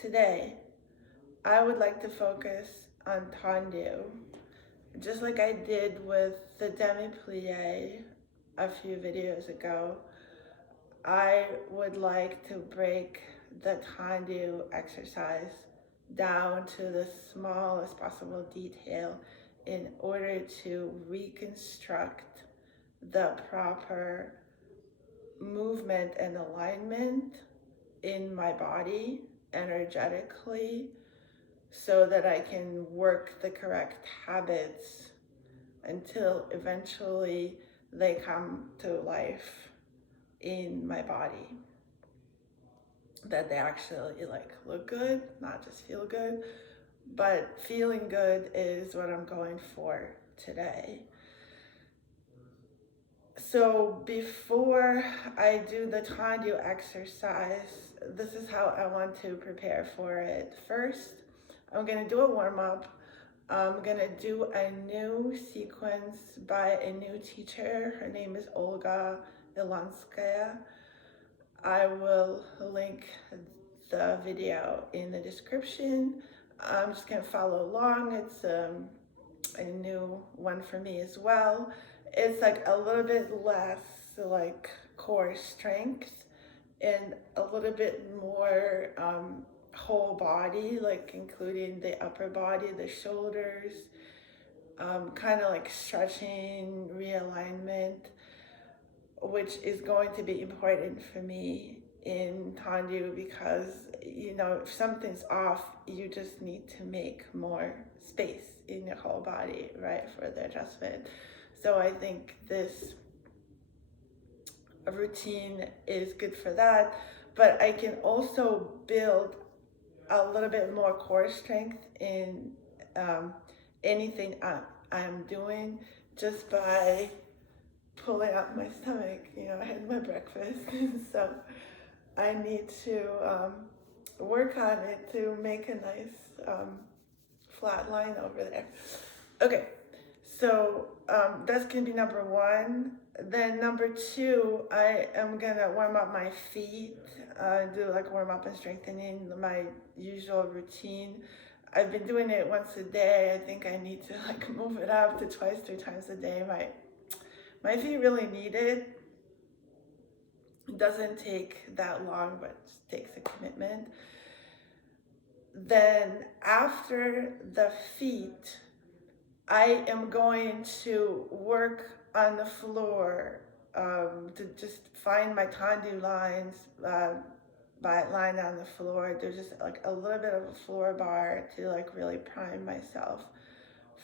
Today, I would like to focus on Tendu, just like I did with the demi plié a few videos ago. I would like to break the Tendu exercise down to the smallest possible detail in order to reconstruct the proper movement and alignment in my body energetically so that I can work the correct habits until eventually they come to life in my body, that they actually look good, not just feel good. But feeling good is what I'm going for today. So before I do the Tendu exercise, this is how I want to prepare for it. First, I'm going to do a warm-up. I'm going to do a new sequence by a new teacher. Her name is Olga Elanskaya. I will link the video in the description. I'm just going to follow along. It's a new one for me as well. It's like a little bit less like core strength and a little bit more whole body, like including the upper body, the shoulders, kind of like stretching, realignment, which is going to be important for me in Tendu because, you know, if something's off, you just need to make more space in your whole body, right, for the adjustment. So I think this routine is good for that, but I can also build a little bit more core strength in anything I'm doing just by pulling up my stomach. You know, I had my breakfast, so I need to work on it to make a nice flat line over there. Okay, so that's gonna be number one. Then number two, I am gonna warm up my feet, do like warm up and strengthening, my usual routine. I've been doing it once a day. I think I need to like move it up to twice, 3 times a day. My feet really need it. It doesn't take that long, but it just takes a commitment. Then after the feet, I am going to work on the floor to just find my Tendu lines by lying on the floor. There's just like a little bit of a floor-barre to like really prime myself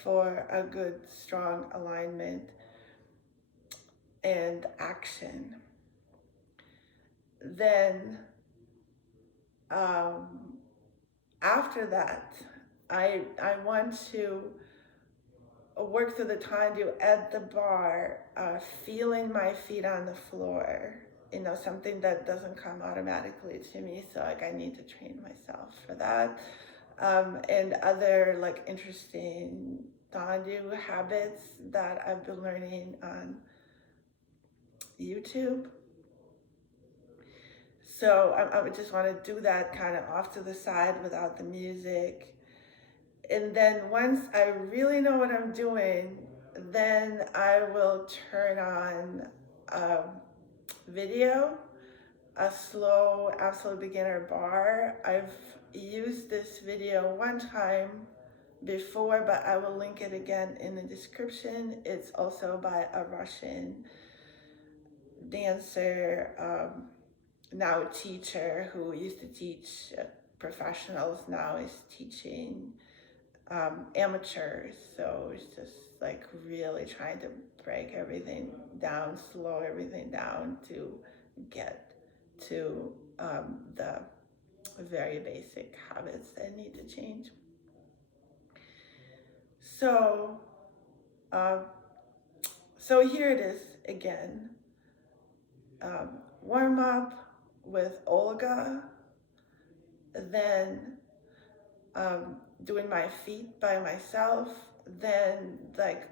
for a good, strong alignment and action. Then after that, I want to work through the Tendu at the bar, feeling my feet on the floor. You know, something that doesn't come automatically to me, so like I need to train myself for that. And other like interesting Tendu habits that I've been learning on YouTube. So I just want to do that kind of off to the side without the music. And then once I really know what I'm doing, then I will turn on a video, a slow, absolute beginner bar. I've used this video one time before, but I will link it again in the description. It's also by a Russian dancer, now a teacher who used to teach professionals, now is teaching amateurs. So it's just like really trying to break everything down, slow everything down to get to the very basic habits that need to change. So so here it is again. Warm up with Olga, then doing my feet by myself, then like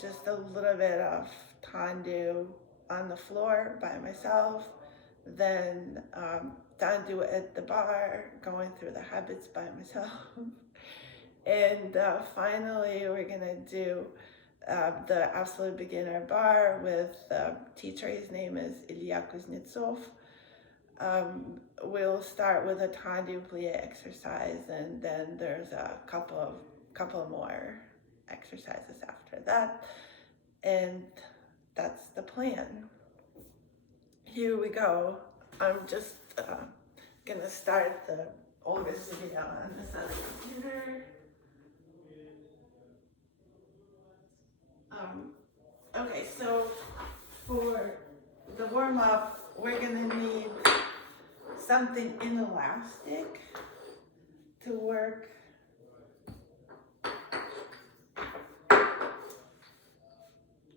just a little bit of Tendu on the floor by myself, then tendu at the bar, going through the habits by myself. And finally, we're gonna do the absolute beginner bar with teacher. His name is Ilya Kuznetsov. We'll start with a tendu plié exercise, and then there's a couple more exercises after that, and that's the plan. Here we go. I'm just gonna start the Olga's video on this other computer. Okay, so for the warm-up, we're gonna need something inelastic to work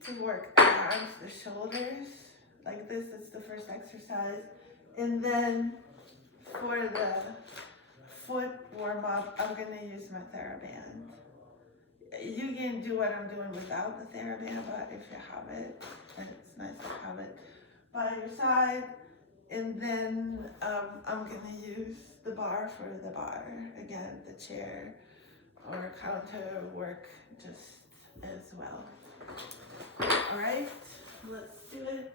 the arms, the shoulders. Like this is the first exercise. And then for the foot warm-up, I'm gonna use my TheraBand. You can do what I'm doing without the TheraBand, but if you have it, then it's nice to have it by your side. And then I'm gonna use the bar for the bar. Again, the chair or counter work just as well. All right, let's do it.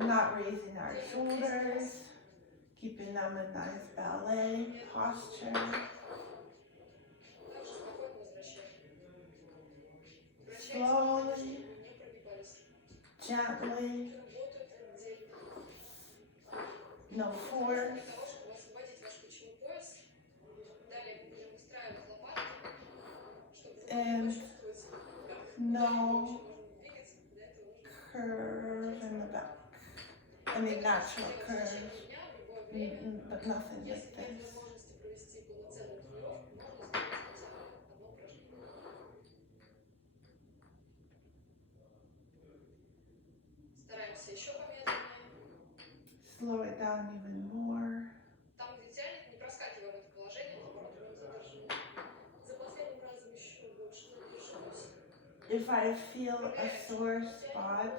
Not raising our shoulders, keeping them in nice ballet posture. Slowly, gently, no force. And no curve in the back. I mean, natural curve, but nothing like this. Slow it down even more. If I feel a sore spot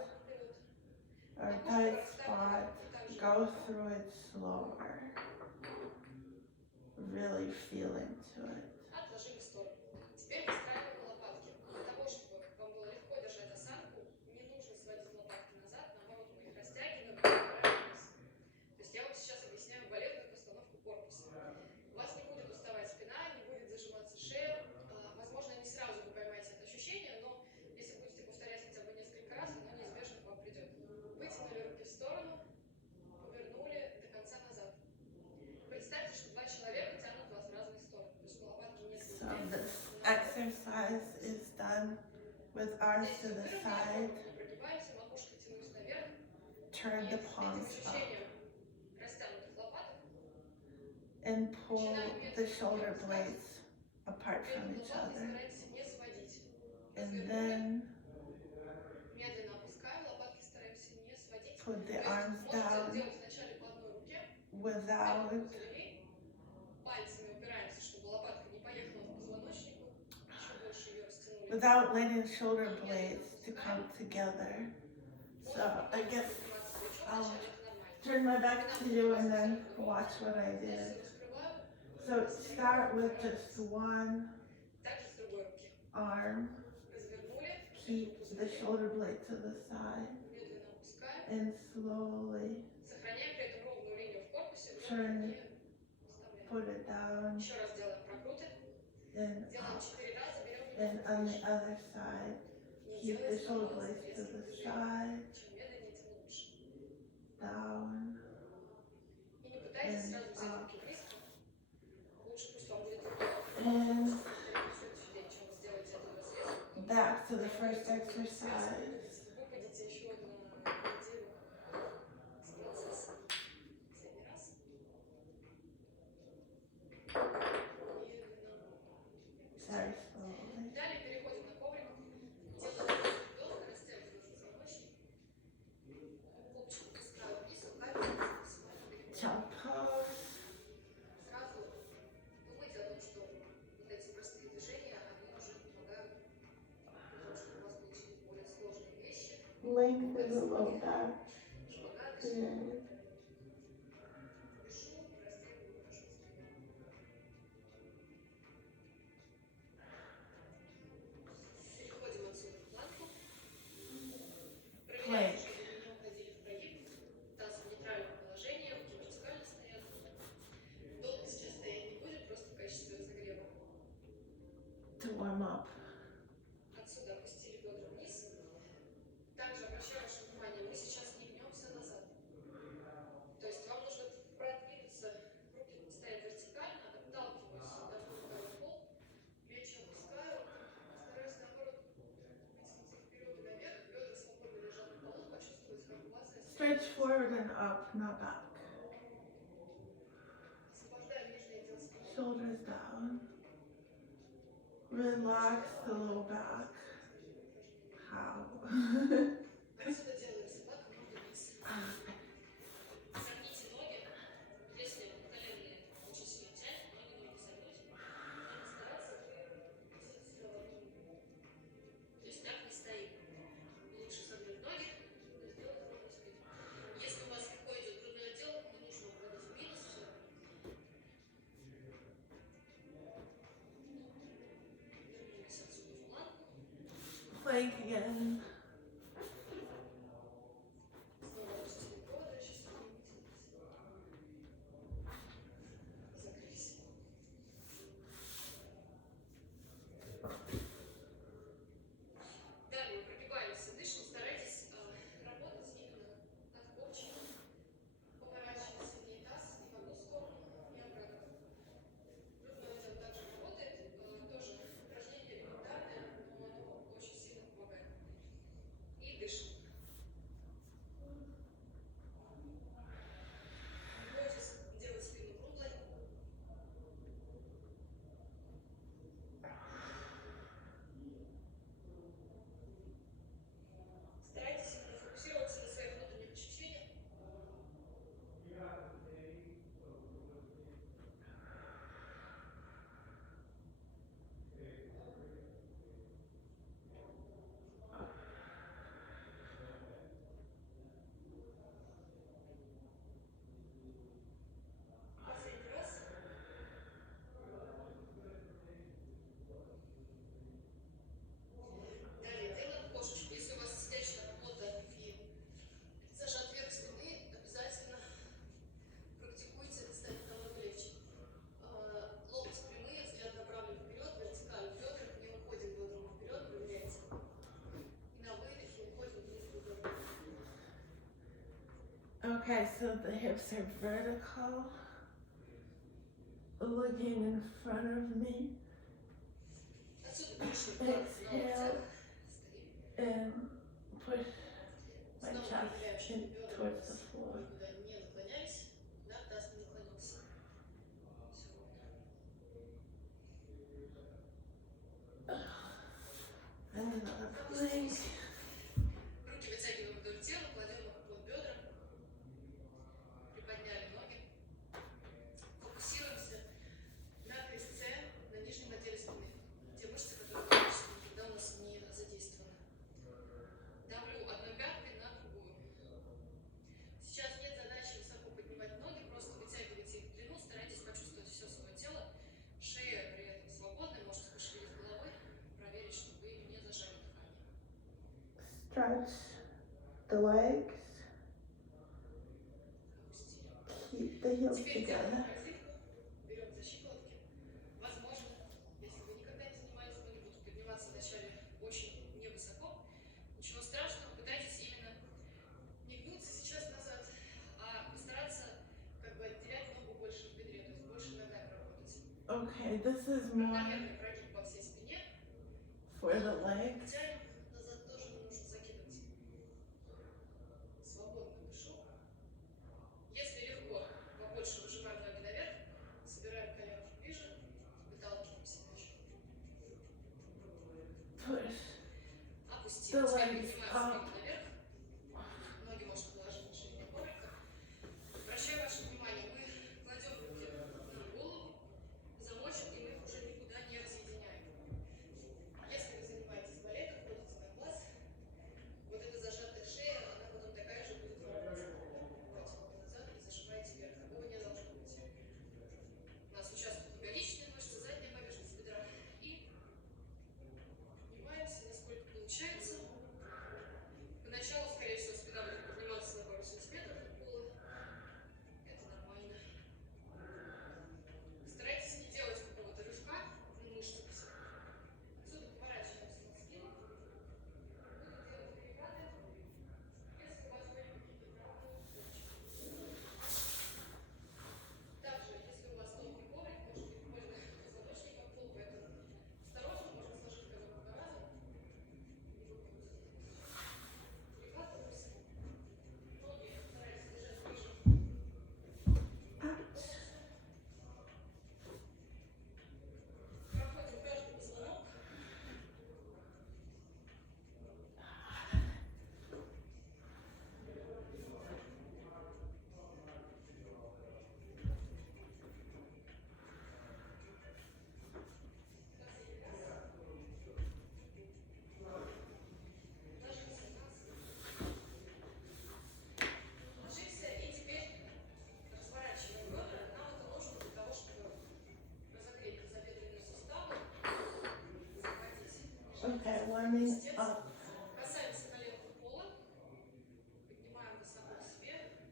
or a tight spot, go through it slower. Really feel into it. So this exercise is done with arms to the side. Turn the palms up and pull the shoulder blades apart from each other. And then put the arms down without letting shoulder blades to come together. So I guess I'll turn my back to you and then watch what I did. So start with just one arm, keep the shoulder blade to the side, and slowly turn, put it down, and up. And on the other side, keep the shoulder blades to the side, down, and up. And back to the first exercise. low back. Good. Plank. To warm up. Stretch forward and up, not back. Shoulders down. Relax the low back. How? Plank again. Okay, so the hips are vertical, looking in front of me. Exhale and push my chest in towards the floor. And another plank. Stretch the legs. Keep the heels together. Okay, this is more for the legs. Push the legs up.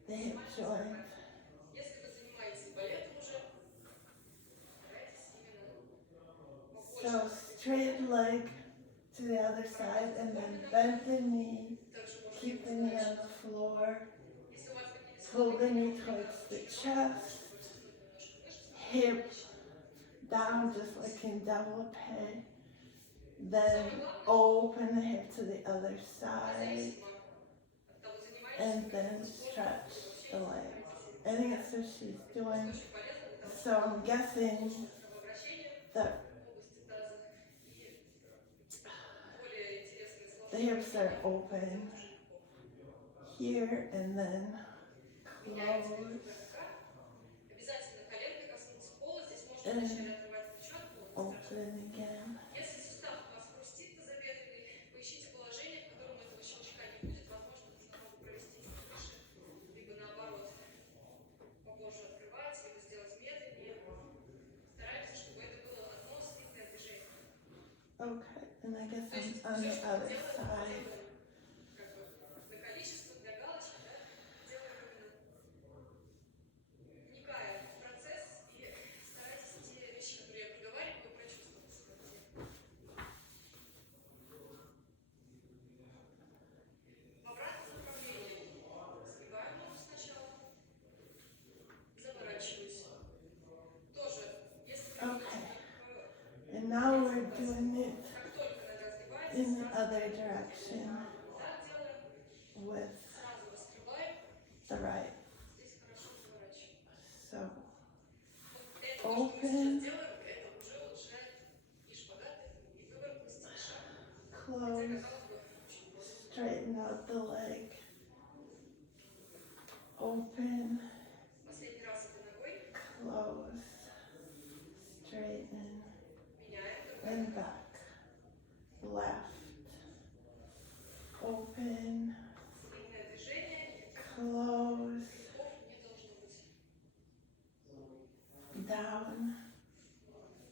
the hip joint. Если вы занимаетесь балетом уже, старайтесь именно So straight leg to the other side and then bend the knee, keep the knee on the floor, pull the knee towards the chest, hip down just like in développé, then open the hip to the other side, and then stretch the leg. I think that's what she's doing. So I'm guessing that the hips are open here and then close and open again. Если сустав у вас хрустит тазобедренный, поищите положение, в котором этого щелчка не будет. Возможно, нужно ногу провести выше, либо наоборот попозже открывать, либо сделать медленнее. Старайтесь, чтобы это было одно слитное движение. Okay, and I guess I'm on the other side. Как бы для количества, для галочки, да, делаем именно вникая в процесс и старайтесь те вещи, которые я проговариваю, прочувствовать в своем теле. В обратном направлении сгибаю ногу сначала, заворачиваюсь. Тоже, если Okay, and now we're doing it как только нога сгибается, in the other direction так делаем, with сразу раскрываем, the right. здесь хорошо заворачиваем. So Это то, что мы сейчас делаем, это уже улучшает и шпагаты, и выворотность, и шаг. Хотя, close, казалось бы, очень просто. straighten out the leg, open, Последний раз этой ногой close, straighten, меняем другую and ногу. back, left, open, Длинное движение, close, витков не должно быть. down,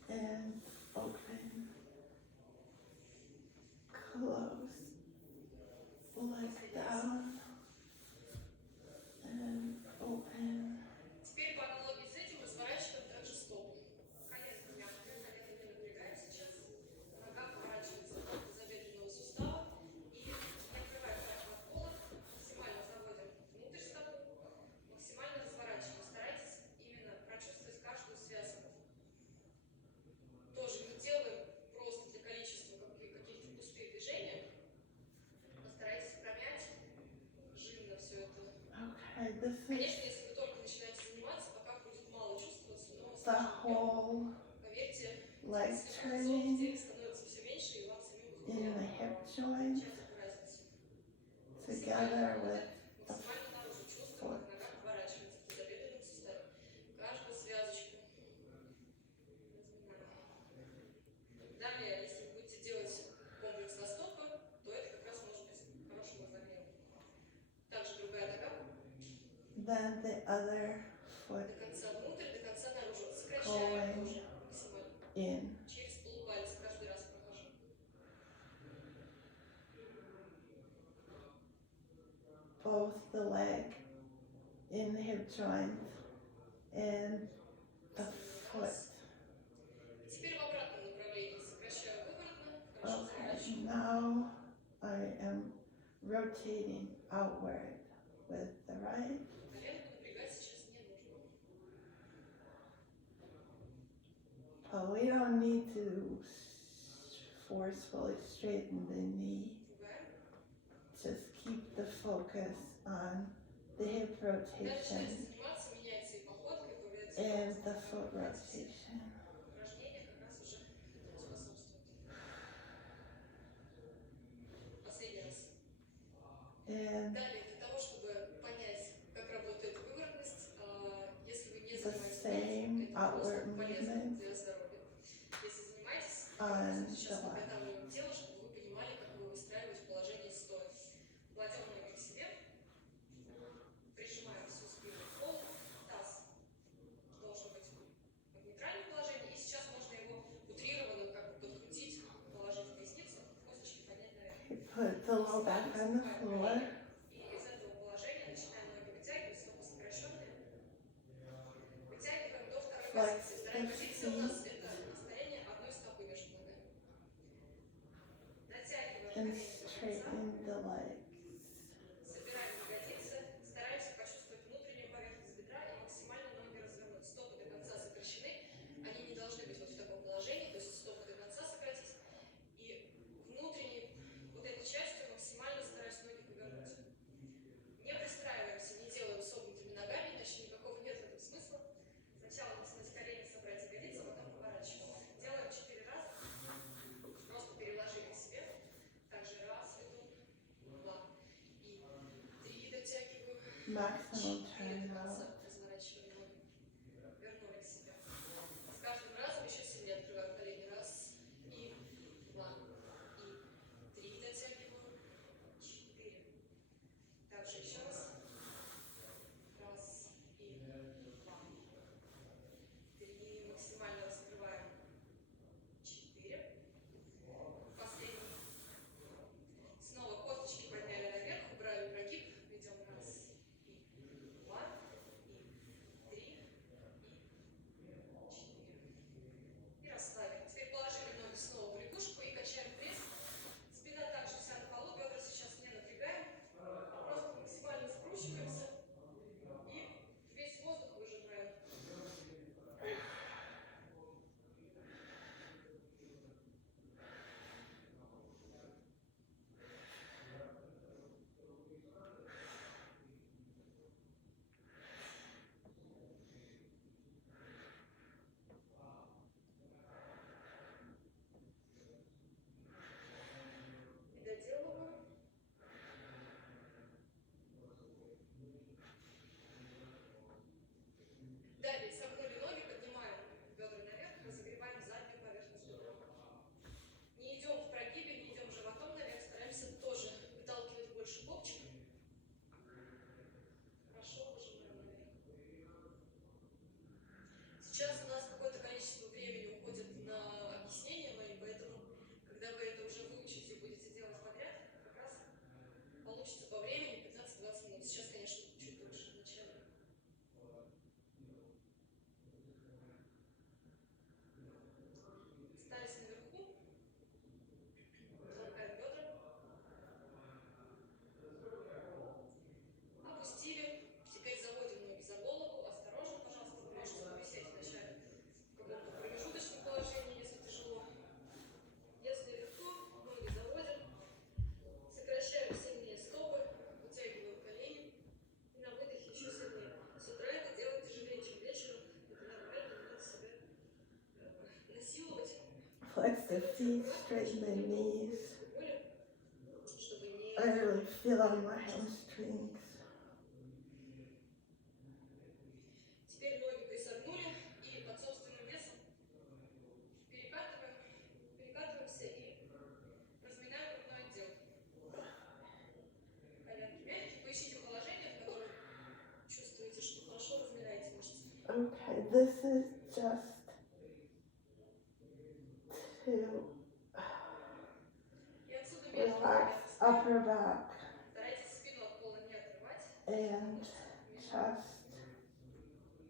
and open, close, leg down, and open, Теперь по аналогии с этим разворачиваем также стопы. Коленка мягкая, колено не напрягаем сейчас. Нога поворачивается от тазобедренного сустава и, не открывая пятку от пола, максимально заводим внутрь стопы, максимально разворачиваем. Старайтесь именно прочувствовать каждую связку. Тоже не делаем просто для количества каких-то пустых движений. Постарайтесь промять жирно все это. okay, this is Конечно, если вы только начинаете заниматься, пока будет мало чувствоваться, но с the каждым днем, whole поверьте, leg зон в turning теле становится все меньше, и вам самим будет in the приятно hip joint замечать эту разницу. together with the Максимально наружу чувствуем, foot. как нога поворачивается в тазобедренном суставе. Каждую связочку разминаем. Далее, если вы будете делать комплекс на стопы, то это как раз может быть хорошим разогревом. Также другая нога. Then the other foot До конца внутрь, до конца наружу. Сокращаем тоже максимально. in. Через полупалец каждый раз прохожу. Both the leg in the hip joint and the foot. Теперь в обратном направлении. Сокращаю выворотно, хорошо Okay, заворачиваю. now I am rotating outward with the right. Коленку напрягать сейчас не нужно. We don't need to forcefully straighten the knee. Другая. Just keep the focus on the hip Когда rotation начинаете заниматься, меняется и походка, и появляется and the возможность foot упражнения как раз уже этому способствует. Последний раз. and Далее, для того, чтобы понять, как работает выворотность, если вы не the занимаетесь same это outward просто полезно movement для здоровья. Если занимаетесь, on сейчас the left. подготавливаем тело, чтобы вы понимали, как вы выстраиваете положение стоя. Кладем ноги к себе, прижимаем всю спину к полу, таз должен быть в нейтральном положении, и сейчас можно его утрированно как бы подкрутить, положить в поясницу, косточки поднять наверх. Put the low back on the floor. И из этого положения начинаем ноги вытягивать, позиции. Вторая the позиция у нас feet это расстояние одной стопы между ногами. Дотягиваем and колени до конца. straighten the legs. Собираем ягодицы, стараемся почувствовать внутреннюю поверхность бедра и максимально ноги развернуть. Стопы до конца сокращены, они не должны быть вот в таком положении, то есть стопы до конца сократить. И внутренней вот этой частью максимально стараюсь ноги повернуть. Не пристраиваемся, не делаем согнутыми ногами, иначе никакого нет в этом смысла. Сначала снять колени, собрать ягодицы, а потом поворачиваем. Делаем 4 раза, просто переложили к себе. Также раз веду, 2 и 3 дотягиваю, Maximum 4 turn до конца, out. разворачиваем ноги, вернули к себе. С каждым разом еще сильнее открываем колени, раз и 2 и 3 дотягиваю, 4. Также еще раз, и 2, 3, максимально раскрываем, 4. Последний. Снова косточки подняли наверх, убрали прогиб, ведем раз и 2 и 3 и 4. И расслабили. Теперь положили ноги снова в лягушку и качаем пресс. Спина также вся на полу, бедра сейчас не напрягаем, просто максимально скручиваемся и весь воздух выжимаем. И доделываю. Далее согнули ноги, поднимаем бедра наверх, разогреваем заднюю поверхность бедра. Не идем в прогибе, не идем животом наверх, стараемся тоже выталкивать больше копчик. Хорошо, выжимаем наверх. Сейчас у нас какое-то количество времени уходит на объяснения мои, поэтому, когда вы это уже выучите и будете делать подряд, как раз получится по времени 15-20 минут. Сейчас, конечно, чуть дольше в начале. Остались наверху. Толкаем бедра. Опустили. Теперь заводим ноги за голову. Осторожно, пожалуйста, вы можете повисеть вначале в каком-то промежуточном положении, если тяжело. Если легко, ноги заводим. Сокращаем сильнее стопы, вытягиваем колени. И на выдохе еще сильнее. С утра это делать тяжелее, чем вечером. Это нормально, не надо себя насиловать. Flex the feet, straighten the knees. Чтобы не... I really feel on my hamstrings. Теперь ноги присогнули и под собственным весом перекатываемся и разминаем грудной отдел. Коленки мягкие. Поищите положение, в котором чувствуете, что хорошо разминаете мышцы. Okay, this is just to И отсюда медленно relax upper back старайтесь спину от пола не отрывать. and chest.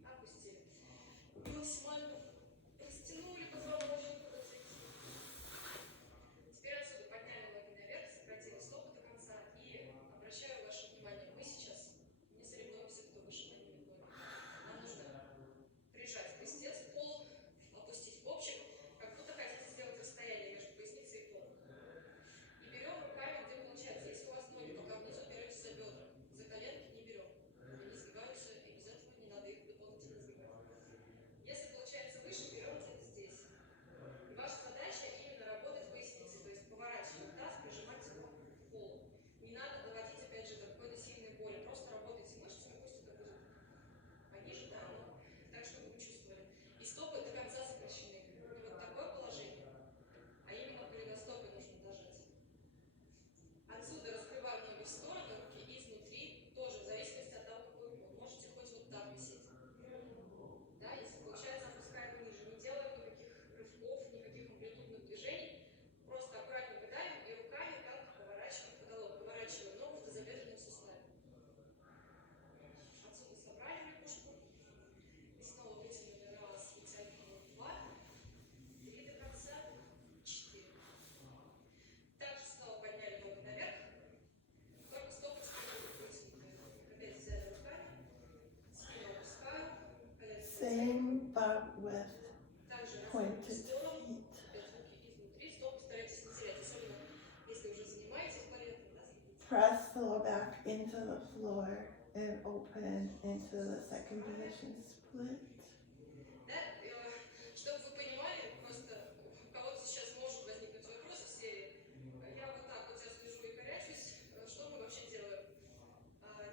Опустили. Максимально растянули позвоночник. Теперь отсюда подняли ноги наверх, сократили стопы до конца и обращаю ваше внимание. Мы сейчас не соревнуемся, кто выше поднимет ноги. Нам нужно прижать крестец к полу, опустить копчик, как будто хотите сделать расстояние между поясницей и полом. И берем руками, где получается. Если у вас ноги пока внизу, берете за бедра. За коленки не берем. Они сгибаются и not with Также pointed разные стороны, feet. опять руки изнутри, стопы старайтесь не терять, особенно если уже занимаетесь балетом, да, следите. Press the lower back into the floor and open into the second position split. Да, чтобы вы понимали, просто у кого-то сейчас может возникнуть вопрос в серии. Я вот так вот сейчас лежу и корячусь, что мы вообще делаем?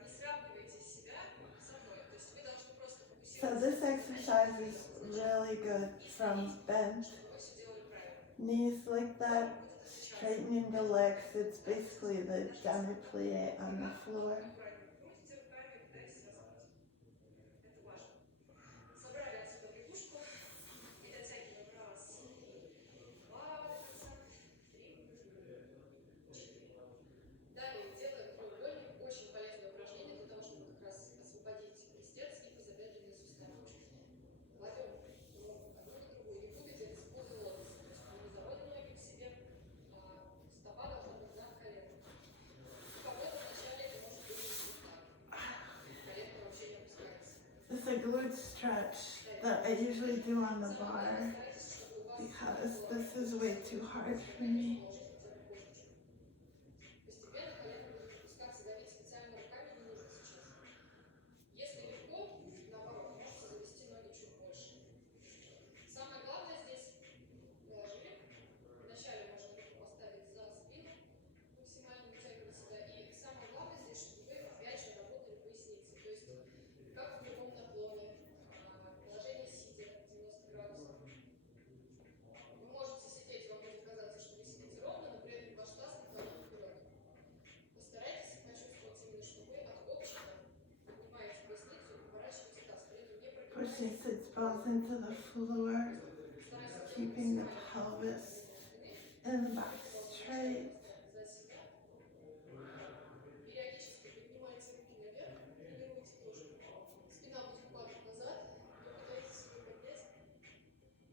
Не сравнивайте себя со мной, то есть вы должны просто So фокусироваться this на exercise is really good from bent чтобы вы все делали правильно. knees like that, Будет отличаться. straightening the legs. It's basically the demi plié on the floor. Аккуратнее крутите руками, пытайтесь раскрыть. Это важно. Собрали отсюда лягушку и дотягиваем. Раз, два до конца, три, четыре. Далее делаем треугольник. Очень полезное упражнение для того, чтобы как раз освободить крестец и тазобедренные суставы. Кладем ногу одну на другую. Не путайте это с позой лотоса. То есть мы не заводим ноги к себе, а стопа должна быть над коленом. У кого-то вначале это может быть вот так. Коленка вообще не опускается. It's a glute stretch that I usually do on the bar because this is way too hard for me. Постепенно колено будет опускаться, давить специально руками не нужно сейчас. Если легко, наоборот, можете завести ноги чуть больше. Самое главное здесь положили. Вначале можно руку поставить за спину, максимально вытягивать себя. И самое главное здесь, чтобы вы опять же работали поясницей. То есть как в прямом наклоне, положение сидя 90 градусов. Вы можете сидеть, вам будет казаться, что вы сидите ровно, но при этом ваш таз наклонен вперед. Постарайтесь почувствовать именно, что вы от копчика поднимаете поясницу и поворачиваете таз. При этом не Pushing прогибаете. sits bones into the floor, keeping the pelvis and the back straight. За себя. Периодически поднимайте руки наверх, тренируйте тоже. Спина будет падать назад, попытайтесь ее поднять.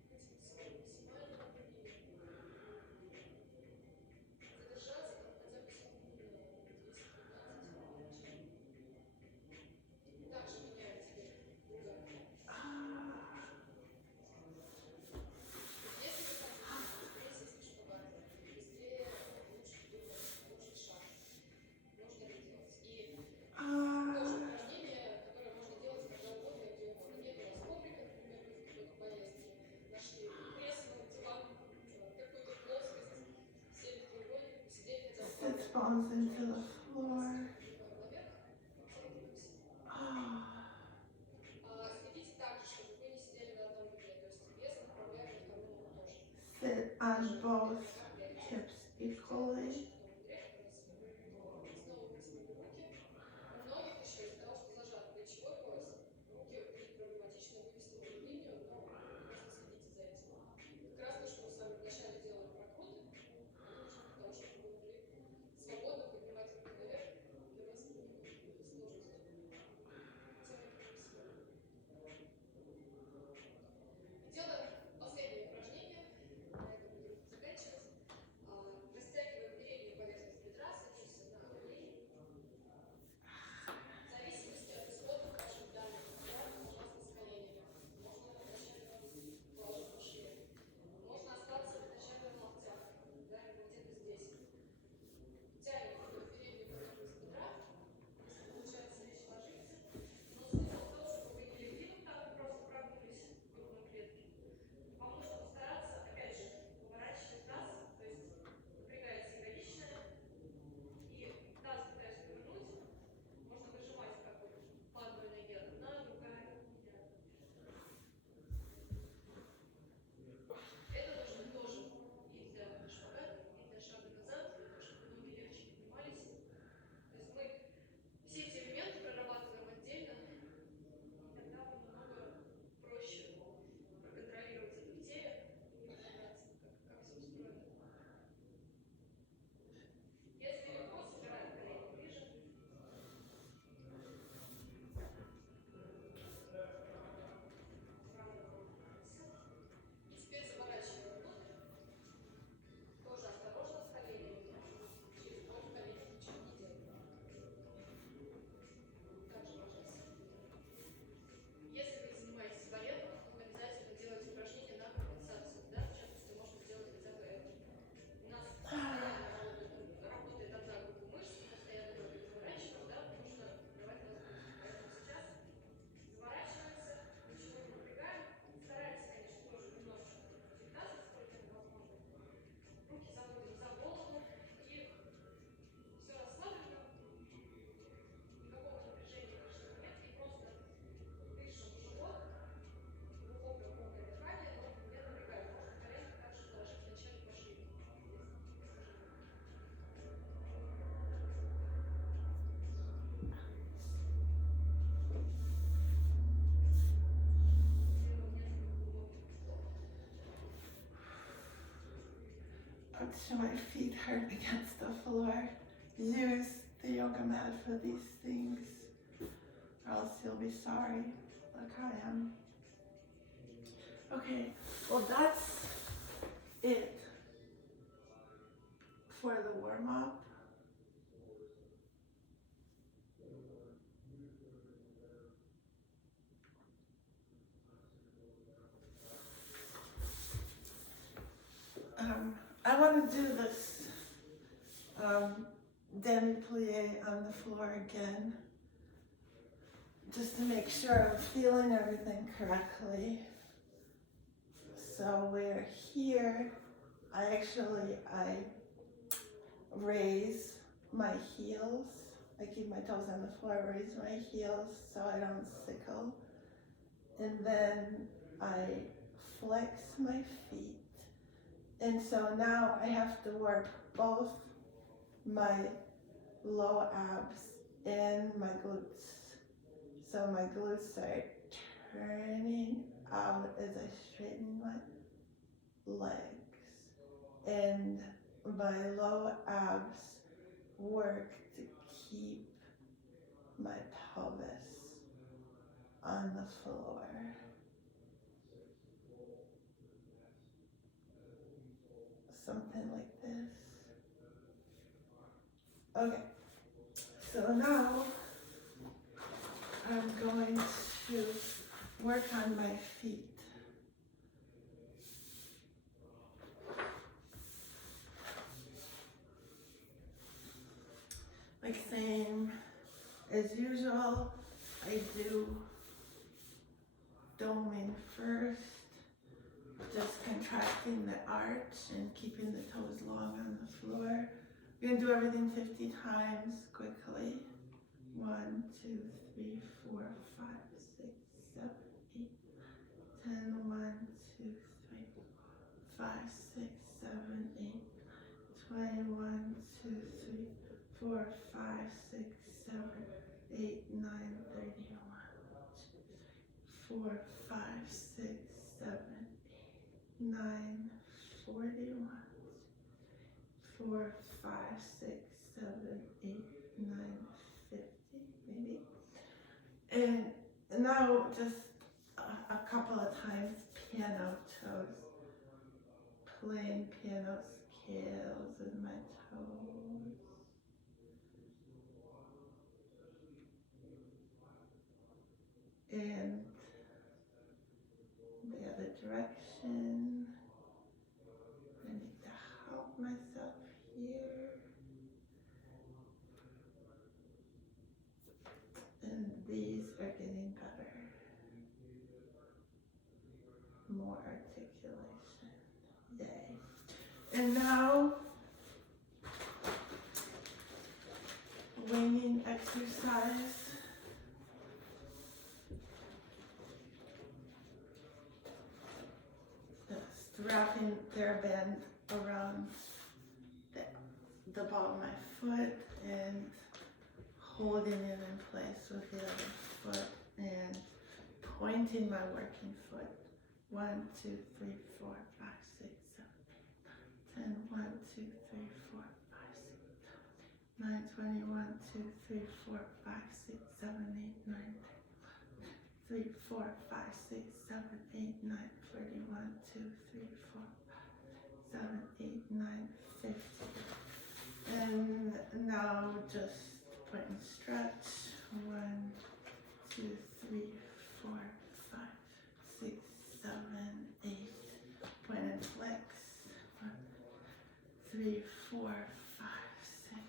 Вытянуть себя максимально напрямую. Задержаться там хотя бы секунду на 10-15 начало. Также меняем теперь круга. Если вы хотите быстрее сесть на шпагат, быстрее, лучше прыгать, лучше шаг, нужно это делать. И тоже упражнение, которое можно делать когда угодно и где угодно. Нет у вас коврика, например, вы в какой-то поездке, нашли кресло, диван, какую-то плоскость, сели в треугольник, посидели хотя бы пару Sits bones into the floor. поднимаем наверх, подтягиваемся. Следите также, чтобы вы не сидели на одном бедре, то есть вес направляем на вторую ногу тоже. Sit on both hips equally. Снова вытянули руки. У многих еще из-за того, что зажат плечевой пояс, руки будет проблематично вывести в линию, но просто следите за этим. Как раз то, что мы с вами вначале делали прокруты, они нужны для того, чтобы вы могли свободно поднимать руки наверх, для вас это не будет сложностью. Вытягиваемся. И делаем последнее упражнение. На этом будем заканчивать. ouch, my feet hurt against the floor. Use the yoga mat for these things, or else you'll be sorry. Look how I am. Okay, well that's it for the warm-up. I want to do this demi plié on the floor again, just to make sure I'm feeling everything correctly. So we're here, I raise my heels. I keep my toes on the floor, raise my heels so I don't sickle. And then I flex my feet. And so now I have to work both my low abs and my glutes. So my glutes are turning out as I straighten my legs. And my low abs work to keep my pelvis on the floor. Something like this. Okay, so now I'm going to work on my feet. Like same as usual, I do doming first, just contracting the arch and keeping the toes long on the floor. We're gonna do everything 50 times quickly. 1, 2, 3, 4, 5, 6, 7, 8, 10, 1, 2, 3, 5, 6, 7, 8, 21, 2, 3, 4, 5, 6, 7, 8, 9, 31, 4, 5, 6, 7, 8, 9, 41, 4, 5, 6, 7, 8, 9, 50, maybe. And now just a couple of times piano toes, plain piano scales in my toes. And the other direction. I need to help myself here. And these are getting better. More articulation. Yay. And now, winging exercise. Just wrapping their band around the ball of my foot and holding it in place with the other foot and pointing my working foot. 1, 2, 3, 4, 5, 6, 7, 10, 1, 2, 3, 4, 5, 6, 9, 21, 2, 3, 4, 5, 6, 7, 8, 9, 3, 4, 5, 6, 7, 8, 9, 41, 2, 3, 4, 5, 7, 8, 9, 50. And now just point and stretch. 1, 2, 3, 4, 5, 6, 7, 8. Point and flex. 1, 3, 4, 5, 6,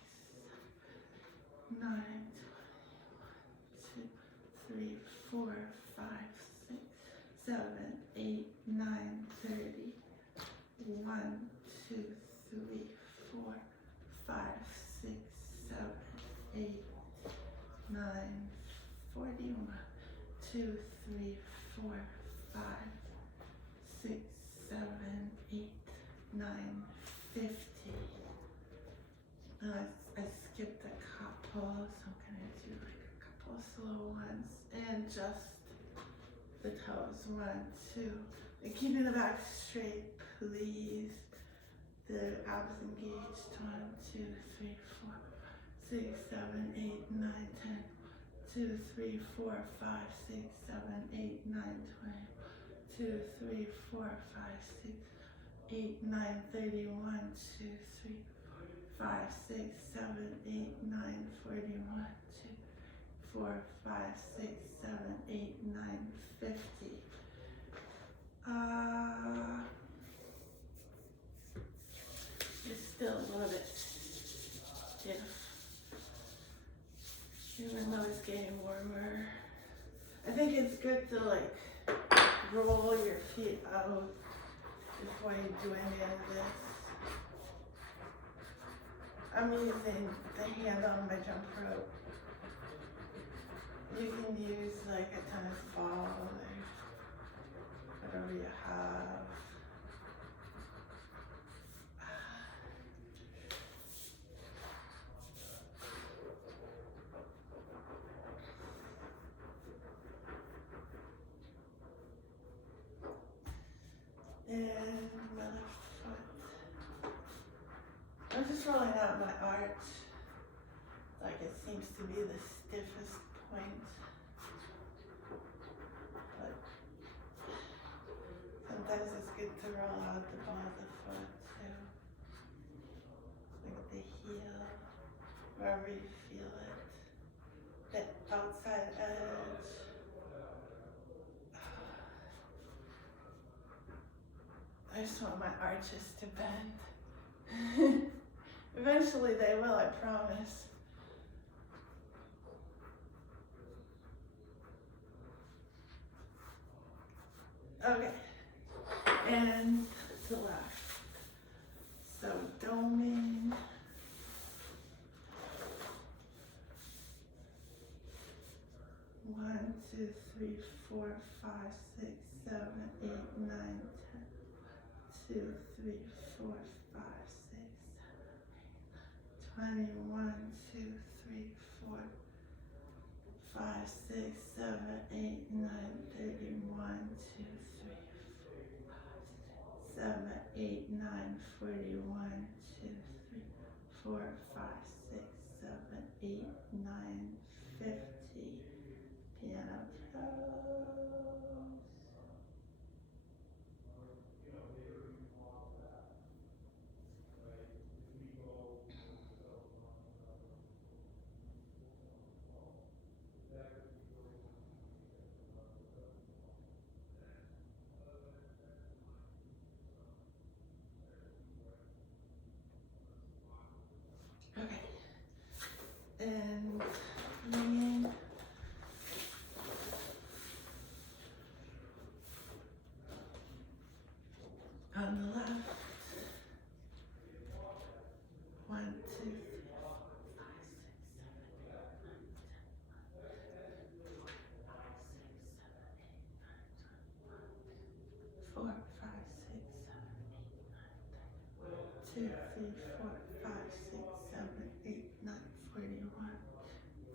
9, 2, 3, 4, 5, 6, 7, 8, 9, 30. 1, 2, 3, 4, 5, 6, 7, 8, 9, 41. 2, 3, 4, 5, 6, 7, 8, 9, 50. I skipped a couple, so I'm gonna do like a couple slow ones and just the toes. 1, 2. And keeping the back straight, please. The abs engaged. 1, 2, 3, 4, 6, 7, 8, 9, 10. 2, 3, 4, 5, 6, 7, 8, 9, 20. 2, 3, 4, 5, 6, 8, 9, 30. 1, 2, 3, 5, 6, 7, 8, 9, 40. 1, 2, 4, 5, 6, 7, 8, 9, 50. It's still a little bit stiff, even though it's getting warmer. I think it's good to like roll your feet out before you do any of this. I'm using the handle on my jump rope. You can use like a tennis ball or whatever you have. And my left foot. I'm just rolling out my arch. Like it seems to be the stiffest point. But sometimes it's good to roll out the ball of the foot too. Like at the heel, wherever you feel it. The outside edge. I just want my arches to bend. Eventually they will, I promise. Okay, and to the left. So doming. One, 2, 3, 4, 5, 6, 7, 8, 9, 10. 2, 3, 4, 5, 6, 7, 8, 21, 2, 3, 4, 5, 6, 7, 8, 9, 31, 2, 3, 4, 5, 7, 8, 9, 41, 2, 3, 4, 5, 6, 7, 8, 9, 50. Piano pose. Okay, and bringing on the left. 1, 2, 3, 4, 5, 6, 7, 8, 9, 10, 4, 5, 6, 7, 8, 9, 10. 2, 3, 4, 5, 6, 7, 8, 9, 41.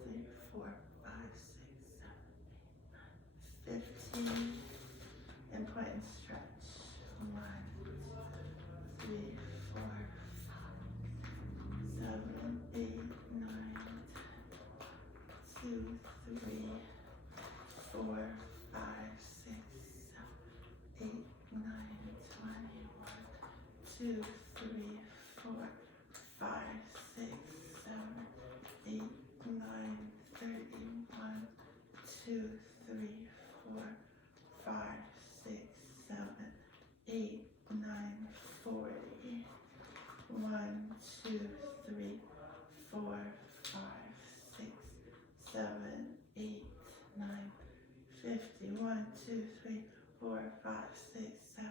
3, 4, 5, 6, 7, 8, 9, 50. And point and stretch. 1, 2, 3, 4, 5, 7, 8, 9, 10. 2, 3, 4, 5, 6, 7, 8, 9, 21. 2, 3, 4, 5, 6, 7, 8, 9, 31. 2, 3, 4, 5, 6, 7, 8, 9, 40. 1, 2, 3, 4, 5, 6, 7, 8, 9, 50. 1, 2, 3, 4, 5, 6, 7,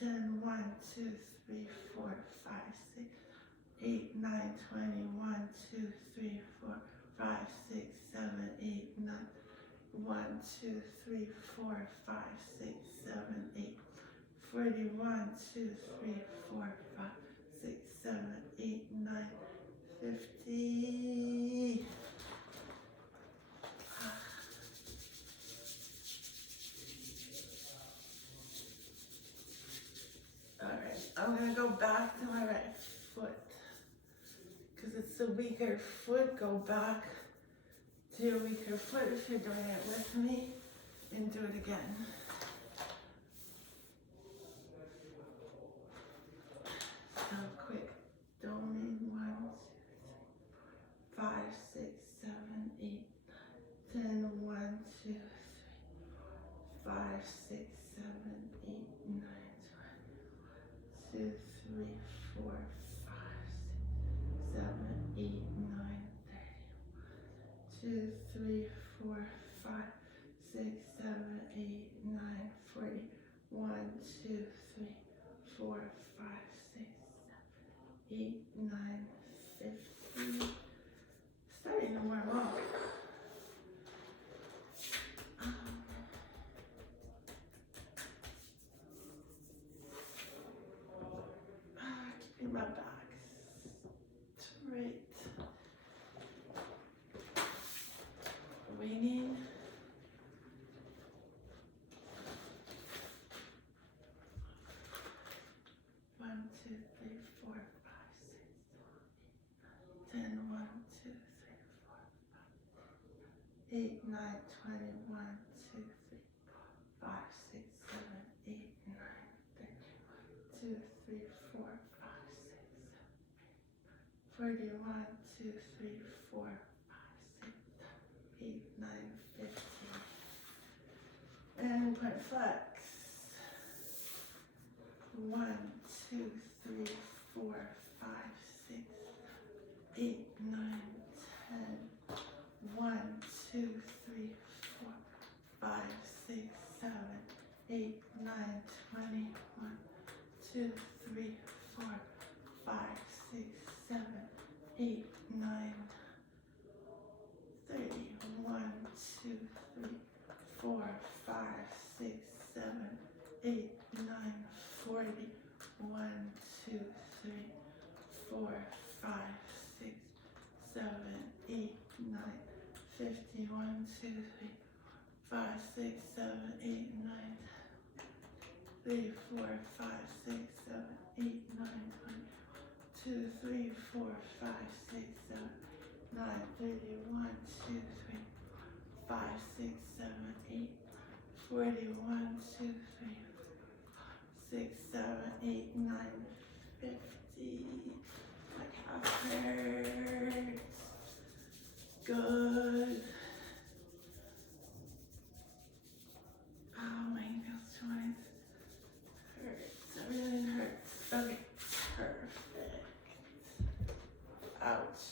8, 10. 1, 2, 3, 4, 5, 6, 8, 9, 20. 1, 2, 3, 4, 5, 6, 7, 8, 9. 1, 2, 3, 4, 5, 6, 7, 8. 41, 2, 3, 4, 5, 6, 7, 8, 9, 50. All right, I'm gonna go back weaker foot, go back to your weaker foot if you're doing it with me, and do it again. So quick, demi, 1, 2, 3, 5, 6, 7, 8, 10, 1, 2, 3, 5, 6, 7, 8, 9, 20, 2, 3, 4, 5, 6, 7, 8, 9, 30, 2, 3, 4, 5, 6, 7, 8, 9, 40, 1, 2, 3, 4, 5, 6, 7, 8, 9, 50. Starting to warm up. Keeping my back straight. Winging. One, 2, 3, 4, 5, 6, 10, 1, 2, 3, 4, 8, 9, 20, 1, 2, 3, 5, 6, 7, 8, 9, 30, 2, 3, 4, 5, 6, 7, 41, 2, 3, 4, 5, 6, 8, 9, 50. And point flex. 1, 2, 3, 4, 5, 6, 8, 9, 10. 1, 2, 3, 4, 5, 6, 7, 8, 9, 20. 1, 2, 3, 4, 5, 6, 7, 8, 9, 30. 1, 2, 3, 4, 5, 6, 7, 8, 9, 40. 1, 2, 3, 4, 5, 6, 7, 8, 9, 50. 1, 2, 3, 5, 6, 7, 8, 9, 3, 4, 5, 6, 7, 8, 9, 20. 2, 3, 4, 5, 6, 7, 9, 30. 1, 2, 3, 5, 6, 7, 8, 40. 1, 2, 3, 6, 7, 8, 9, 50. My calf hurts. Good. Oh, my ankles, joints hurts. Everything hurts. Okay, perfect. Ouch.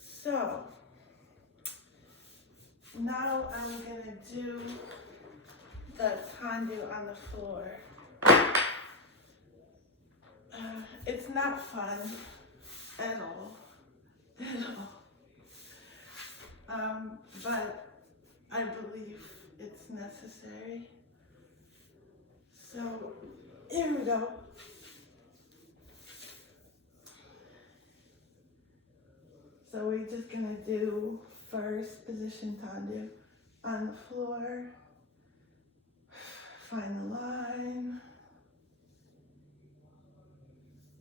So, now I'm gonna do the tendu on the floor. It's not fun at all, but I believe it's necessary. So, here we go. So we're just gonna do first position tendu on the floor. Find the line.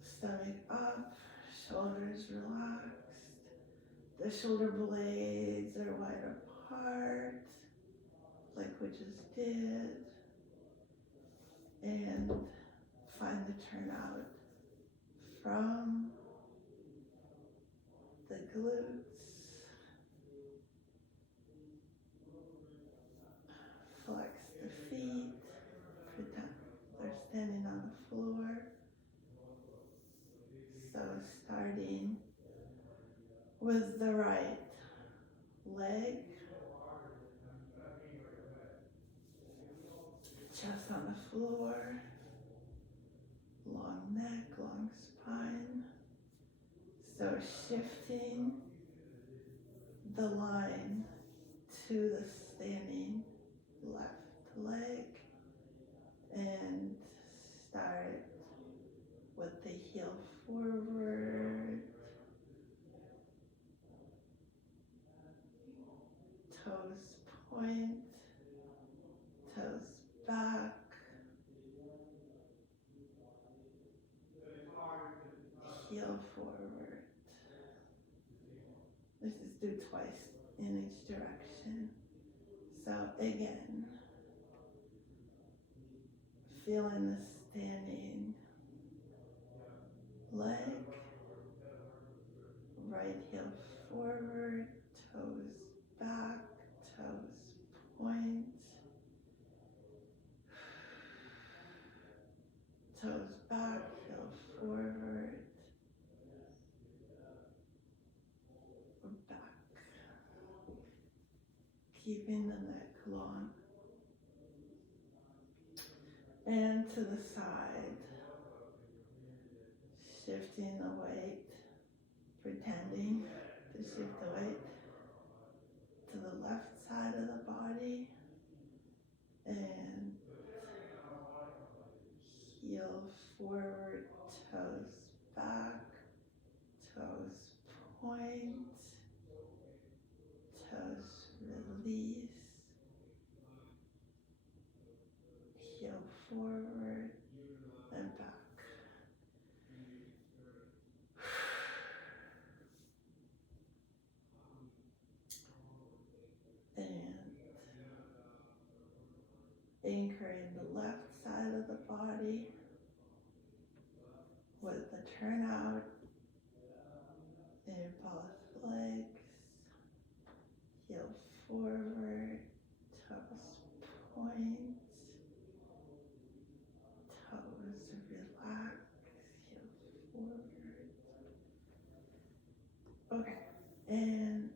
Stomach up, shoulders relaxed. The shoulder blades are wide apart, like we just did. And find the turnout from the glutes. Flex the feet, pretend they're standing on the floor. So starting with the right leg, chest on the floor, long neck, long spine. So shifting the line to the standing left leg and start with the heel forward, toes point, toes back. heel forward. This is do twice in each direction. So again, feeling the standing leg, right heel forward, toes back, toes point, toes back, heel forward, back. Keeping the neck long. And to the side, shifting the weight, pretending to shift the weight to the left side of the body, and heel forward, toes back, toes point, toes release, heel forward and back. And anchoring the left side of the body with the turnout in both legs, heel forward, toes point, toes relax, heel forward. Okay, and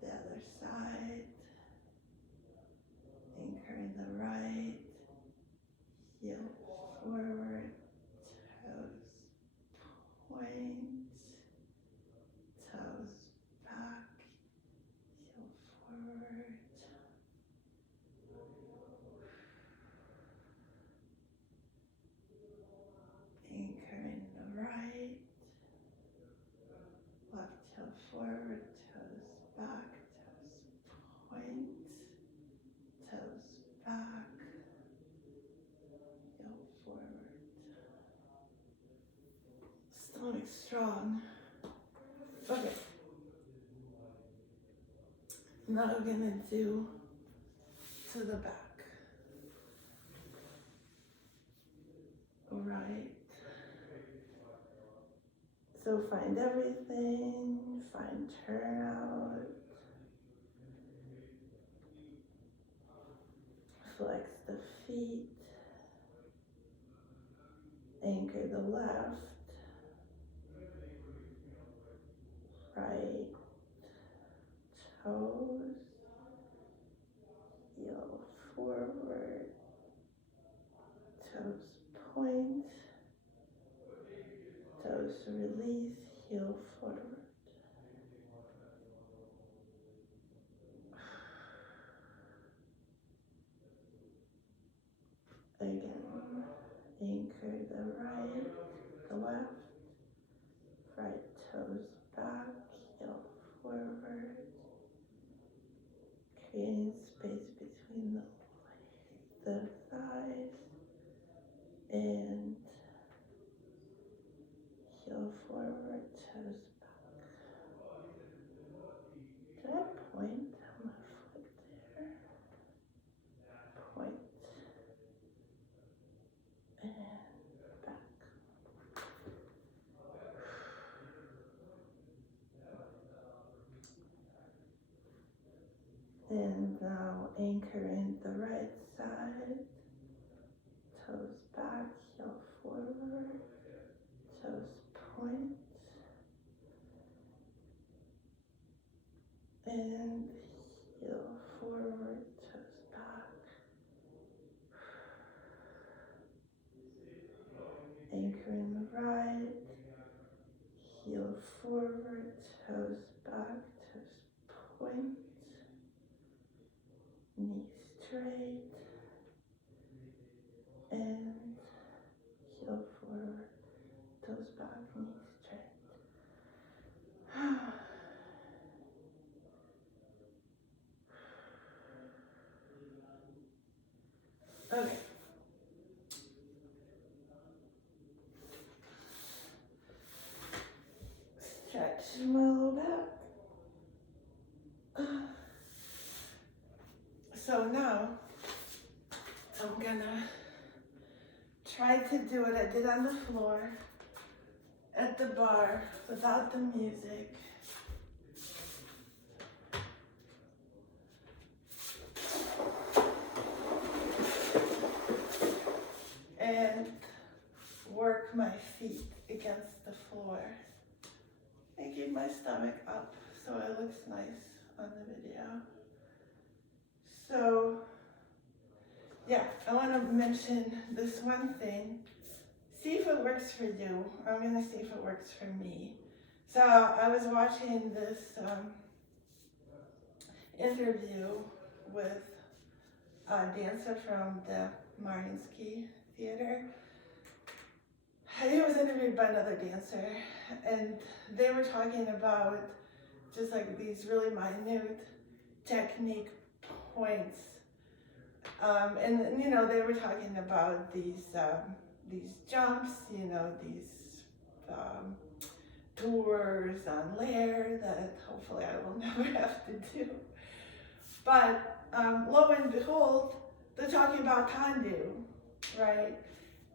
the other side, anchoring the right, heel forward, toes point, toes back, heel forward. Anchoring the right, left heel forward, toes back, toes point, toes back, heel forward. Stomach strong. Okay. Now we're gonna do to the back. Right. So find everything, find turnout, flex the feet, anchor the left, right toes, heel forward, toes point, toes release, heel forward. Again, anchor the right, the left, right toes back, heel forward, creating space between the thighs, and heel forward, toes back. Did I point on my foot there? Point and back. And now anchoring the right side, toes back, heel forward, toes point, and heel forward, toes back. Anchoring the right, heel forward, toes back, toes point, knee straight, and heel forward, toes back, knee straight. Okay. So now I'm gonna try to do what I did on the floor at the bar without the music. And work my feet against the floor. And keep my stomach up so it looks nice on the video. So, yeah, I want to mention this one thing. See if it works for you. I'm going to see if it works for me. So I was watching this interview with a dancer from the Mariinsky Theater. He was interviewed by another dancer, and they were talking about just like these really minute technique points. And you know, they were talking about these jumps, you know, these tours on layer that hopefully I will never have to do. But lo and behold, they're talking about Tendu, right?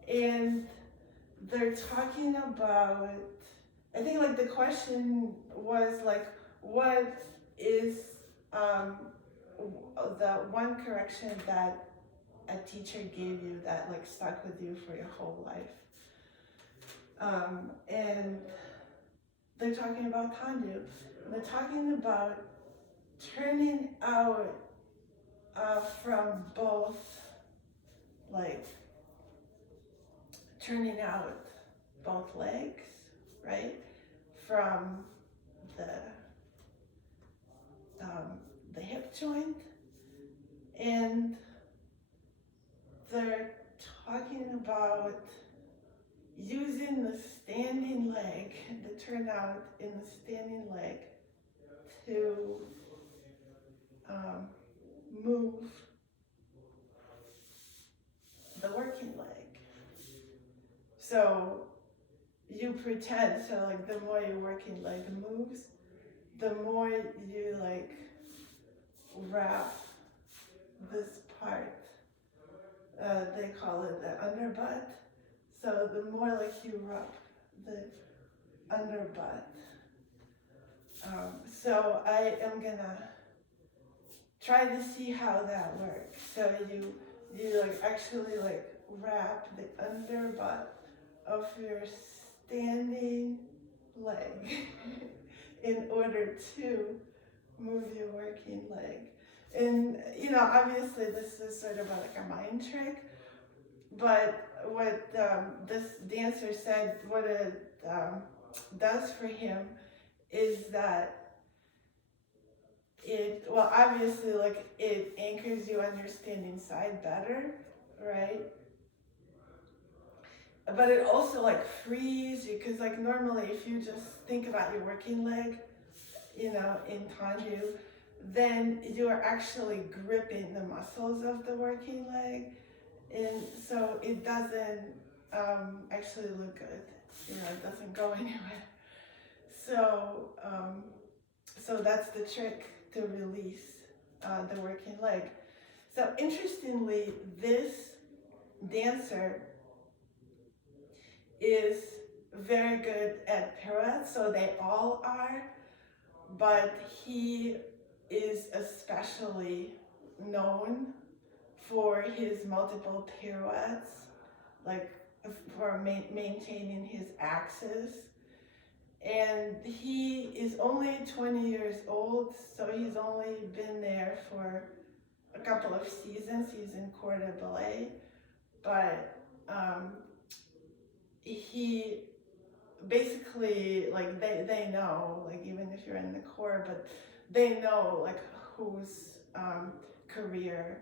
And they're talking about, I think like the question was like, what is the one correction that a teacher gave you that like stuck with you for your whole life? And they're talking about Tendu. They're talking about turning out from both, like turning out both legs, right? From the hip joint, and they're talking about using the standing leg, the turnout in the standing leg to move the working leg. So you pretend, so like the more your working leg moves, the more you like wrap this part. They call it the underbutt. So the more like you wrap the underbutt. So I am gonna try to see how that works. So you like actually like wrap the underbutt of your standing leg in order to move your working leg. And you know, obviously this is sort of like a mind trick, but what this dancer said, what it does for him is that it, well, obviously like it anchors you on your standing side better, right? But it also like frees you, because like normally if you just think about your working leg, you know, in Tendu, then you are actually gripping the muscles of the working leg, and so it doesn't actually look good, you know, it doesn't go anywhere. So so that's the trick to release the working leg. So interestingly, this dancer is very good at pirouettes, so they all are, but he is especially known for his multiple pirouettes, like for maintaining his axis. And he is only 20 years old, so he's only been there for a couple of seasons. He's in corps de ballet, but he basically, like they know, like even if you're in the corps, but they know like whose career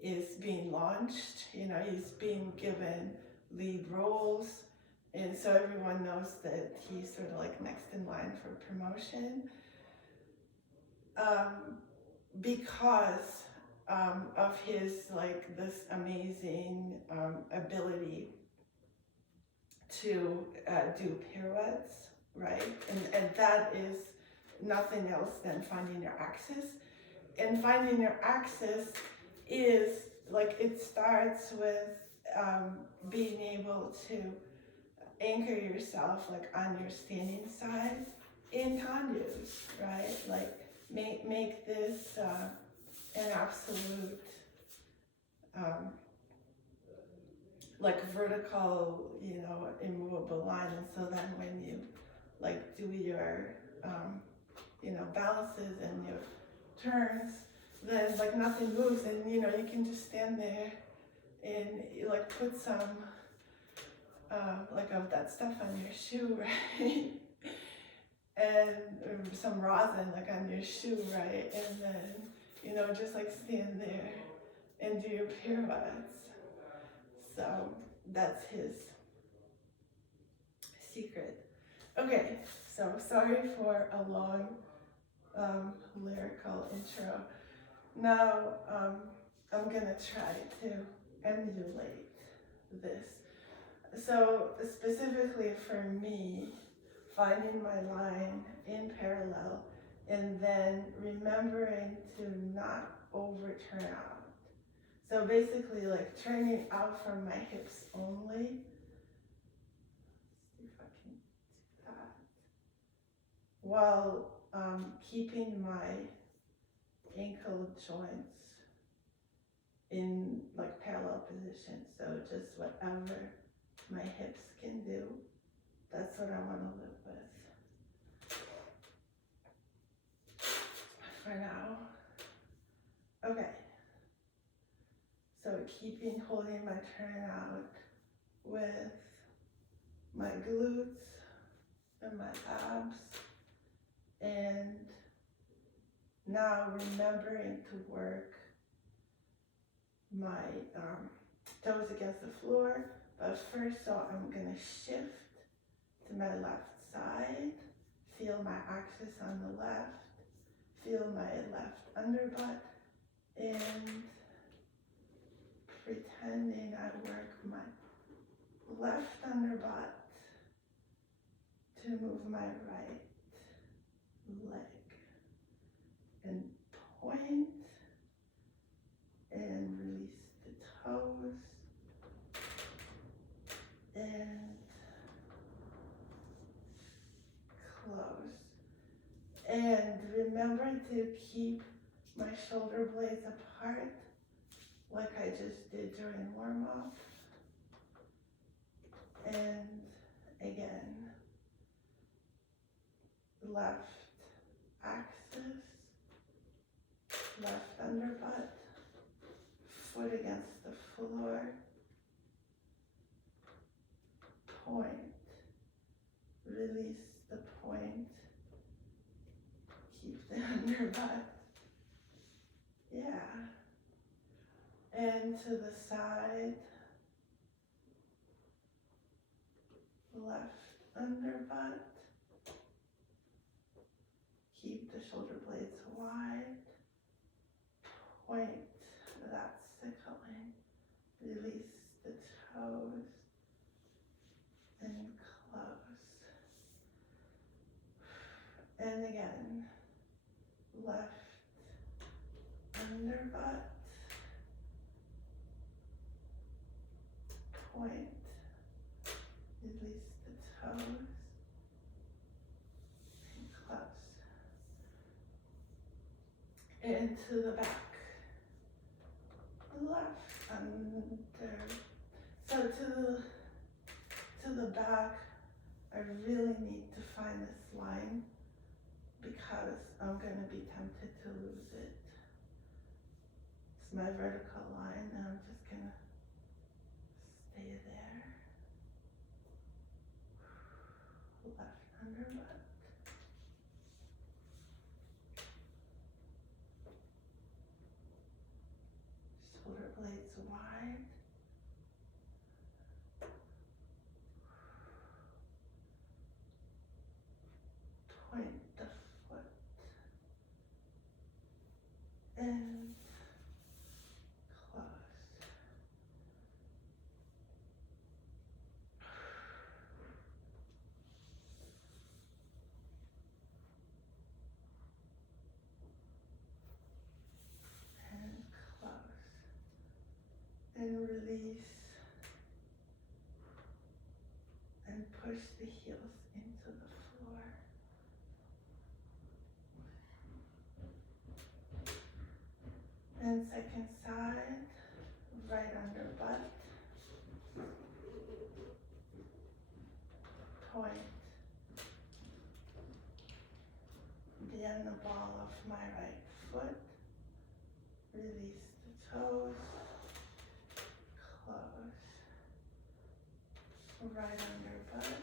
is being launched. You know, he's being given lead roles, and so everyone knows that he's sort of like next in line for promotion, because of his like this amazing ability to do pirouettes, right? And that is nothing else than finding your axis. and finding your axis is like, it starts with being able to anchor yourself like on your standing side in tendus, right? Like make this an absolute like vertical, immovable line. And so then when you like do your balances and your turns, then like nothing moves, and you can just stand there and like put some like of that stuff on your shoe, right? And some rosin like on your shoe, right? And then just like stand there and do your pirouettes. So that's his secret. Okay, so sorry for a long lyrical intro. Now I'm gonna try to emulate this. So specifically for me, finding my line in parallel and then remembering to not overturn out. So basically like turning out from my hips only. Let's see if I can do that. While keeping my ankle joints in like parallel position. So just whatever my hips can do, that's what I want to live with for now. Okay. So holding my turnout with my glutes and my abs, and now remembering to work my toes against the floor. But first, so I'm gonna shift to my left side, feel my axis on the left, feel my left underbutt, and pretending I work my left underbutt to move my right leg, and point and release the toes, and close. And remember to keep my shoulder blades apart like I just did during warm-up. And again, left axis, left underbutt, foot against the floor, point, release the point, keep the underbutt, yeah, and to the side, left underbutt, keep the shoulder blades wide, point, that's tickling, release the toes, and close. And again, left underbutt, point, release the toes, and close. And to the back, left under. So to the back, I really need to find this line because I'm gonna be tempted to lose it. It's my vertical line, and I'm just gonna stay there. Left underbutt. Shoulder blades wide. Point the foot. And close. and release, and push the heels into the floor. And second side, right under butt, point, bend the ball of my right foot, release the toes, close, right under butt,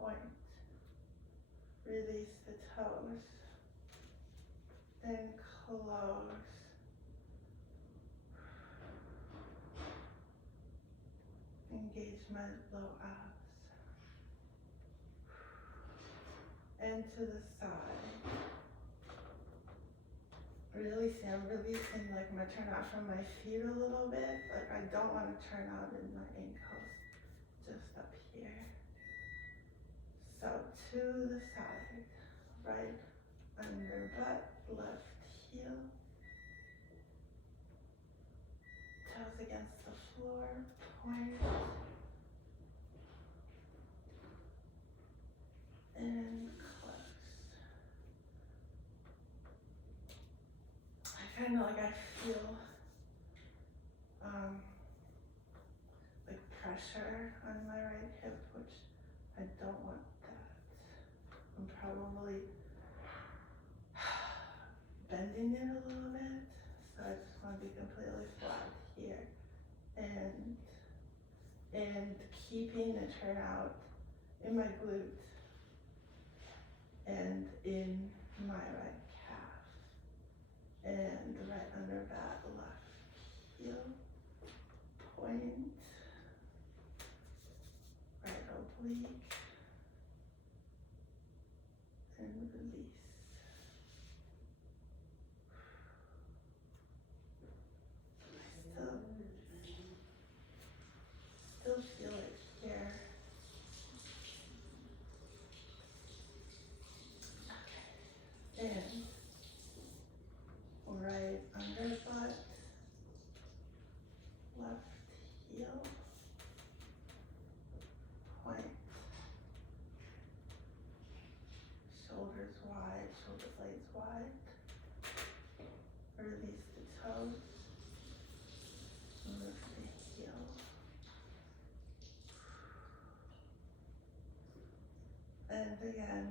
point, release the toes, then close, engage my low abs, and to the side, releasing, I'm releasing like my turn out from my feet a little bit, like I don't want to turn out in my ankles, just up here. So to the side, right under butt, left heel, toes against the floor, point, and close. I kind of like, I feel like pressure on my right hip, which I don't want that. I'm probably bending it a little bit, so I just want to be completely flat here, and keeping the turnout in my glute and in my right calf, and right under that left heel, point, right oblique, and release. Still feel it here. And right under butt, left heel, point, shoulders wide, shoulder blades wide, release the toes, lift the heel, and again,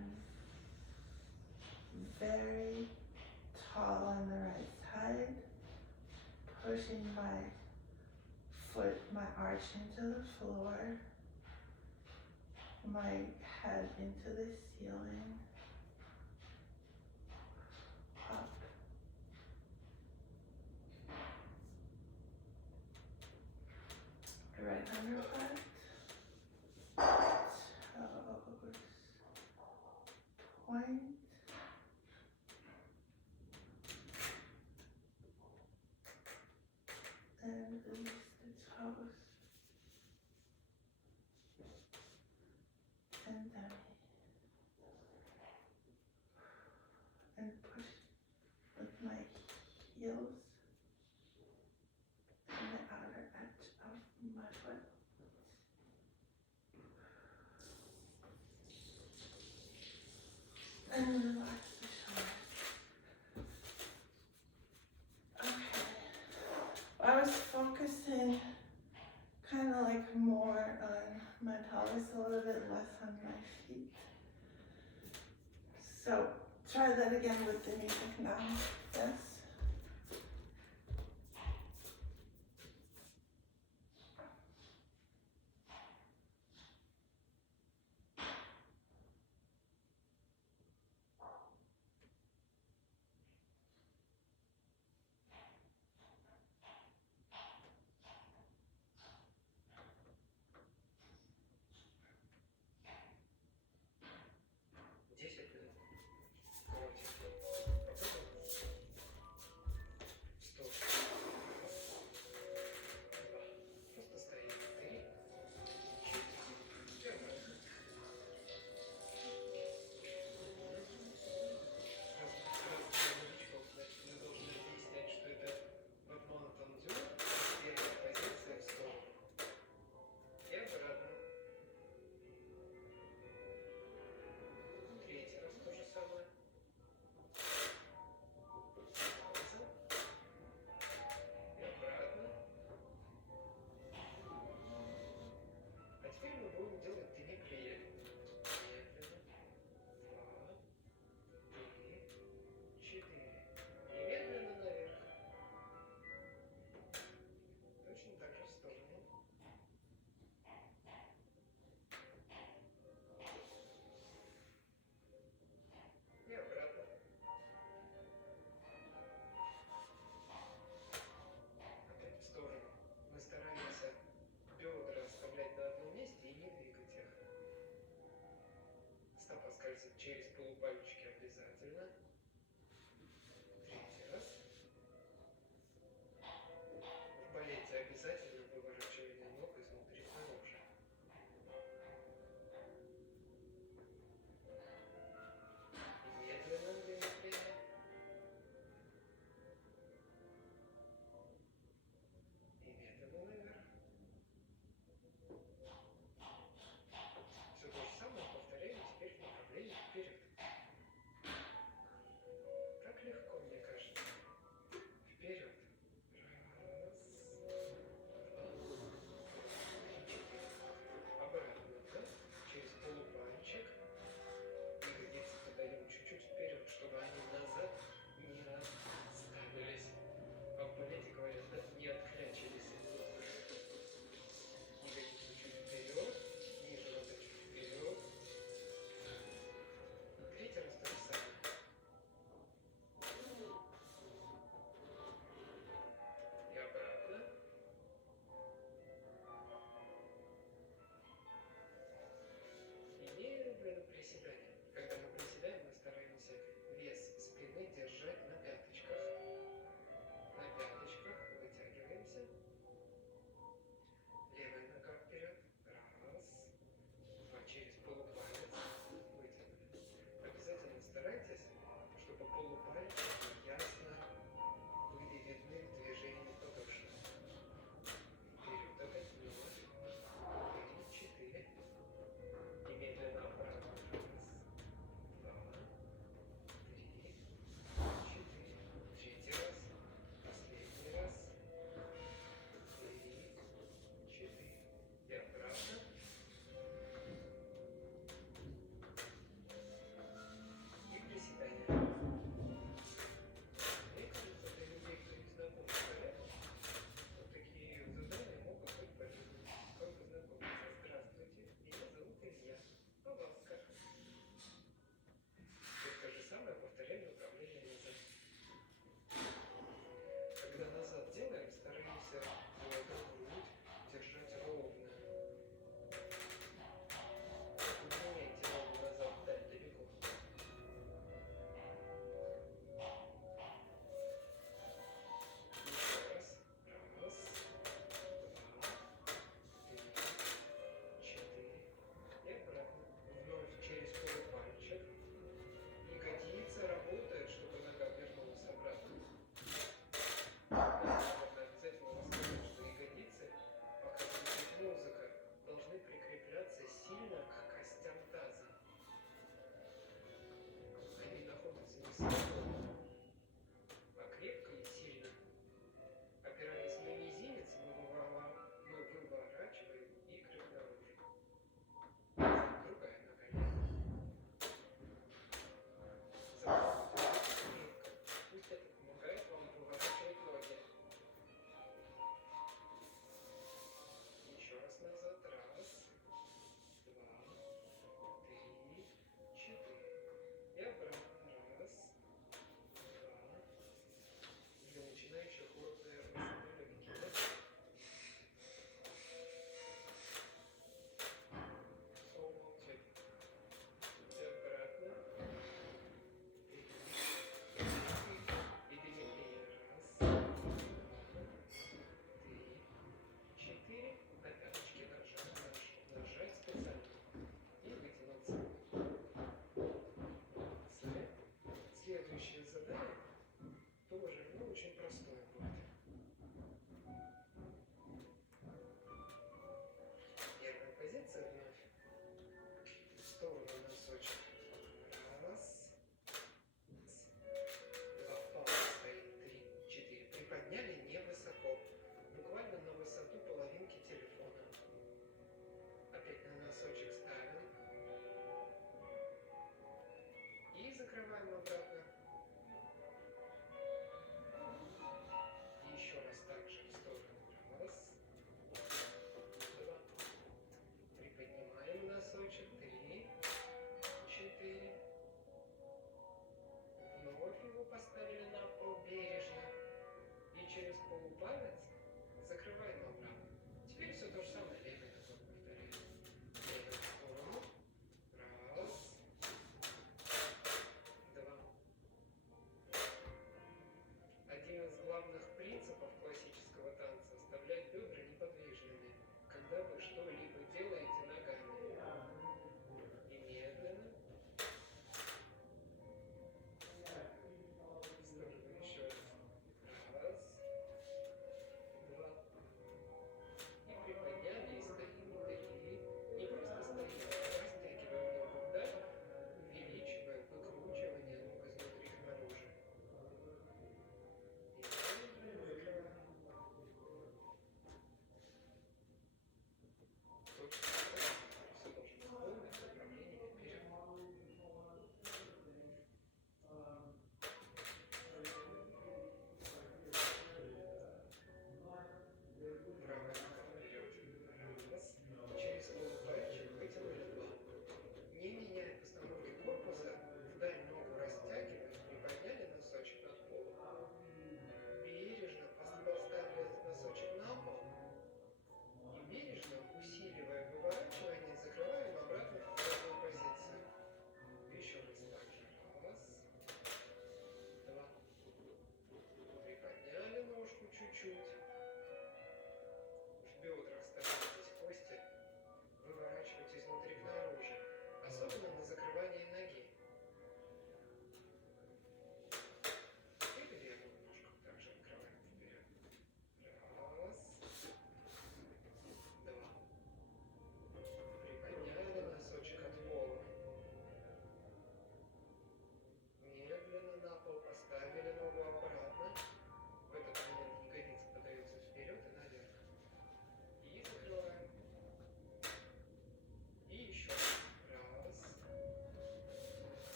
very tall on the right side, pushing my foot, my arch into the floor, my head into the ceiling, up, right under butt, toes, point, and release the toes, and demi, and push with my heels and the outer edge of my foot. And relax the shoulders. Okay. I was focusing kind of like more on my pelvis, a little bit less on my feet. So try that again with the music now. Yes. через полупальчики обязательно. Третий раз. В балете обязательно выворачивание ног изнутри снаружи. Медленно движение. И медленно наверх. Все то же самое повторяем теперь в направлении вперед.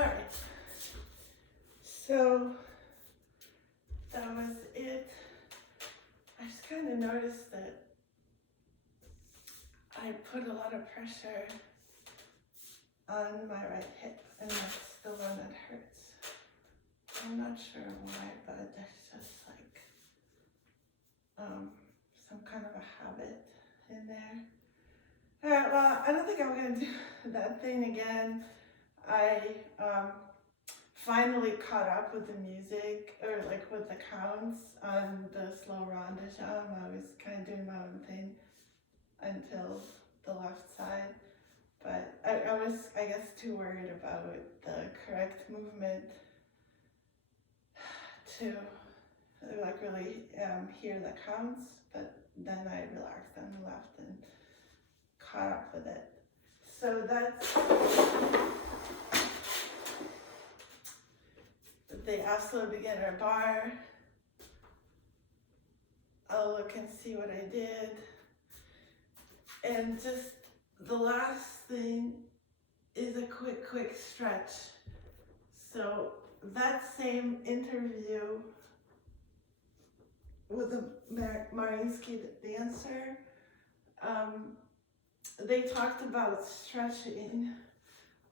Alright, so that was it. I just kind of noticed that I put a lot of pressure on my right hip, and that's the one that hurts. I'm not sure why, but that's just like some kind of a habit in there. Alright, well, I don't think I'm gonna do that thing again. I finally caught up with the music, or like with the counts on the slow ronde-de-jambe. I was kind of doing my own thing until the left side, but I was, I guess, too worried about the correct movement to like really hear the counts, but then I relaxed on the left and caught up with it. So that's the absolute beginner bar. I'll look and see what I did. And just the last thing is a quick stretch. So that same interview with the Mariinsky dancer, they talked about stretching.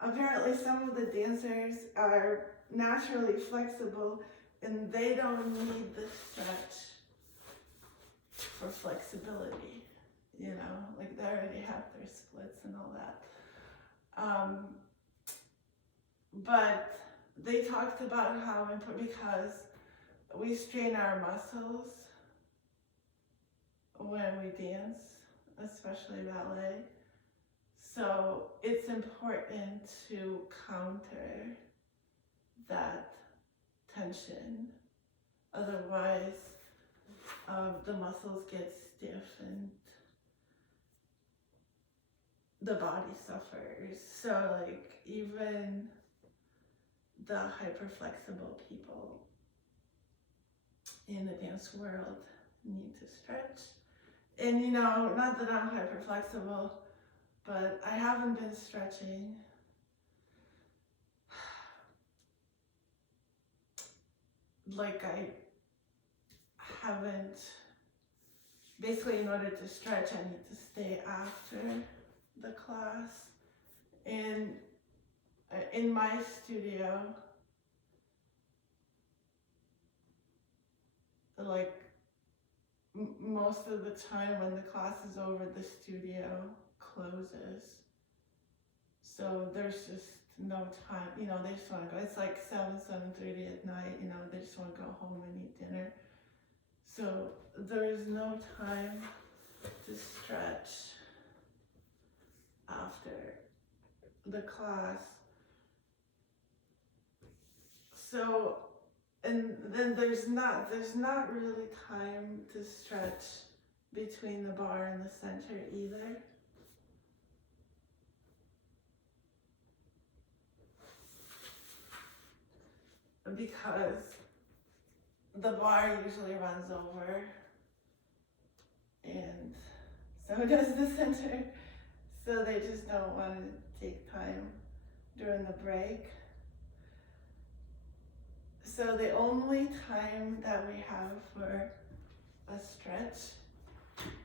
Apparently some of the dancers are naturally flexible and they don't need the stretch for flexibility, you know, like they already have their splits and all that. But they talked about how important, because we strain our muscles when we dance, especially ballet. So it's important to counter that tension. Otherwise, the muscles get stiff and the body suffers. So like even the hyperflexible people in the dance world need to stretch. And you know, not that I'm hyperflexible, but I haven't been stretching. Like I haven't, basically in order to stretch, I need to stay after the class. And in my studio, like most of the time when the class is over, the studio closes. So there's just no time, you know, they just want to go. It's like 7:30 at night, you know, they just want to go home and eat dinner. So there is no time to stretch after the class. So, and then there's not really time to stretch between the bar and the center either. Because the bar usually runs over and so does the center. So they just don't want to take time during the break. So the only time that we have for a stretch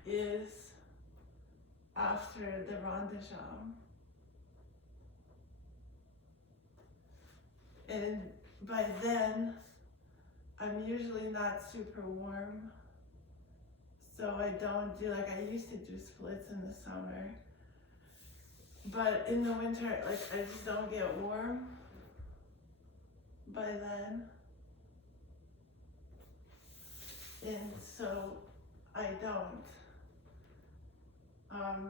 is after the ronde-de-jambe. And by then, I'm usually not super warm. So I don't do, like I used to do splits in the summer. But in the winter, like I just don't get warm by then. And so I don't.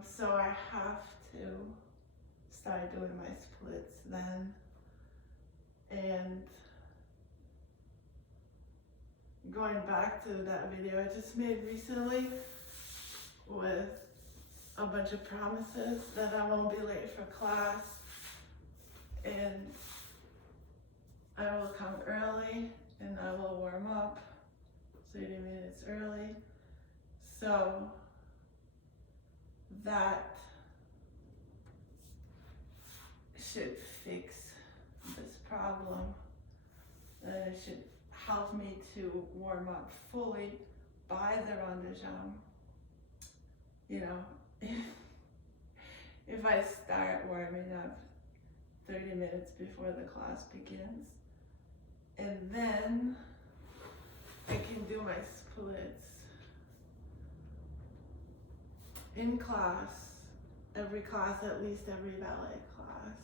So I have to start doing my splits then. And going back to that video I just made recently with a bunch of promises that I won't be late for class and I will come early and I will warm up 30 minutes early. So that should fix this problem, then it should help me to warm up fully by the ronde-de-jambe. You know, if I start warming up 30 minutes before the class begins, and then I can do my splits in class, every class, at least every ballet class.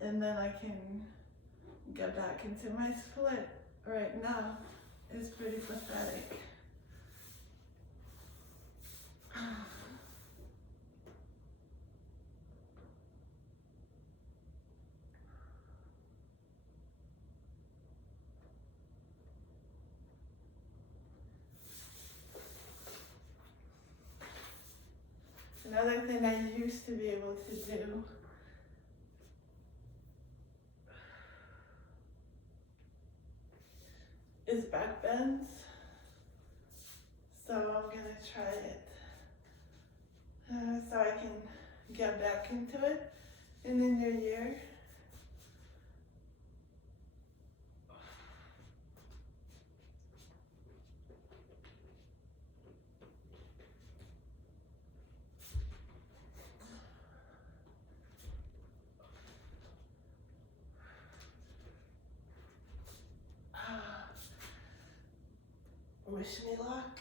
And then I can get back into my split. Right now, it's pretty pathetic. Another thing I used to be able to do is back bends. So I'm gonna try it so I can get back into it in the new year. Wish me luck.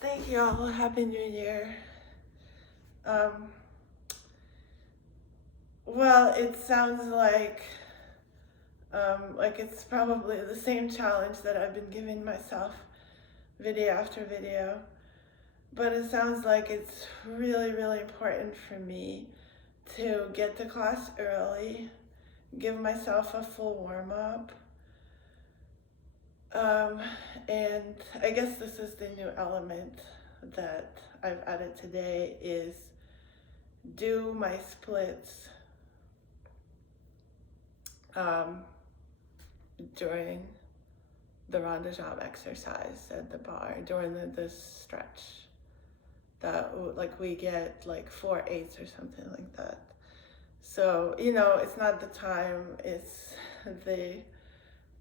Thank you all. Happy New Year. Well, it sounds like it's probably the same challenge that I've been giving myself video after video, but it sounds like it's really, really important for me to get to class early, give myself a full warm-up. And I guess this is the new element that I've added today, is do my splits during the ronde-de-jambe exercise at the bar, during the stretch. That, like, we get like 4/8 or something like that. So, you know, it's not the time, it's the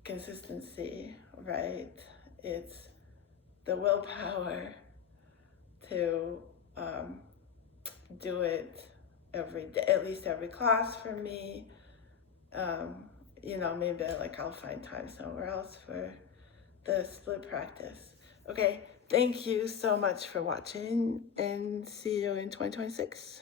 consistency, right? It's the willpower to do it every day, at least every class for me. You know, maybe like I'll find time somewhere else for the split practice. Okay, thank you so much for watching, and see you in 2026.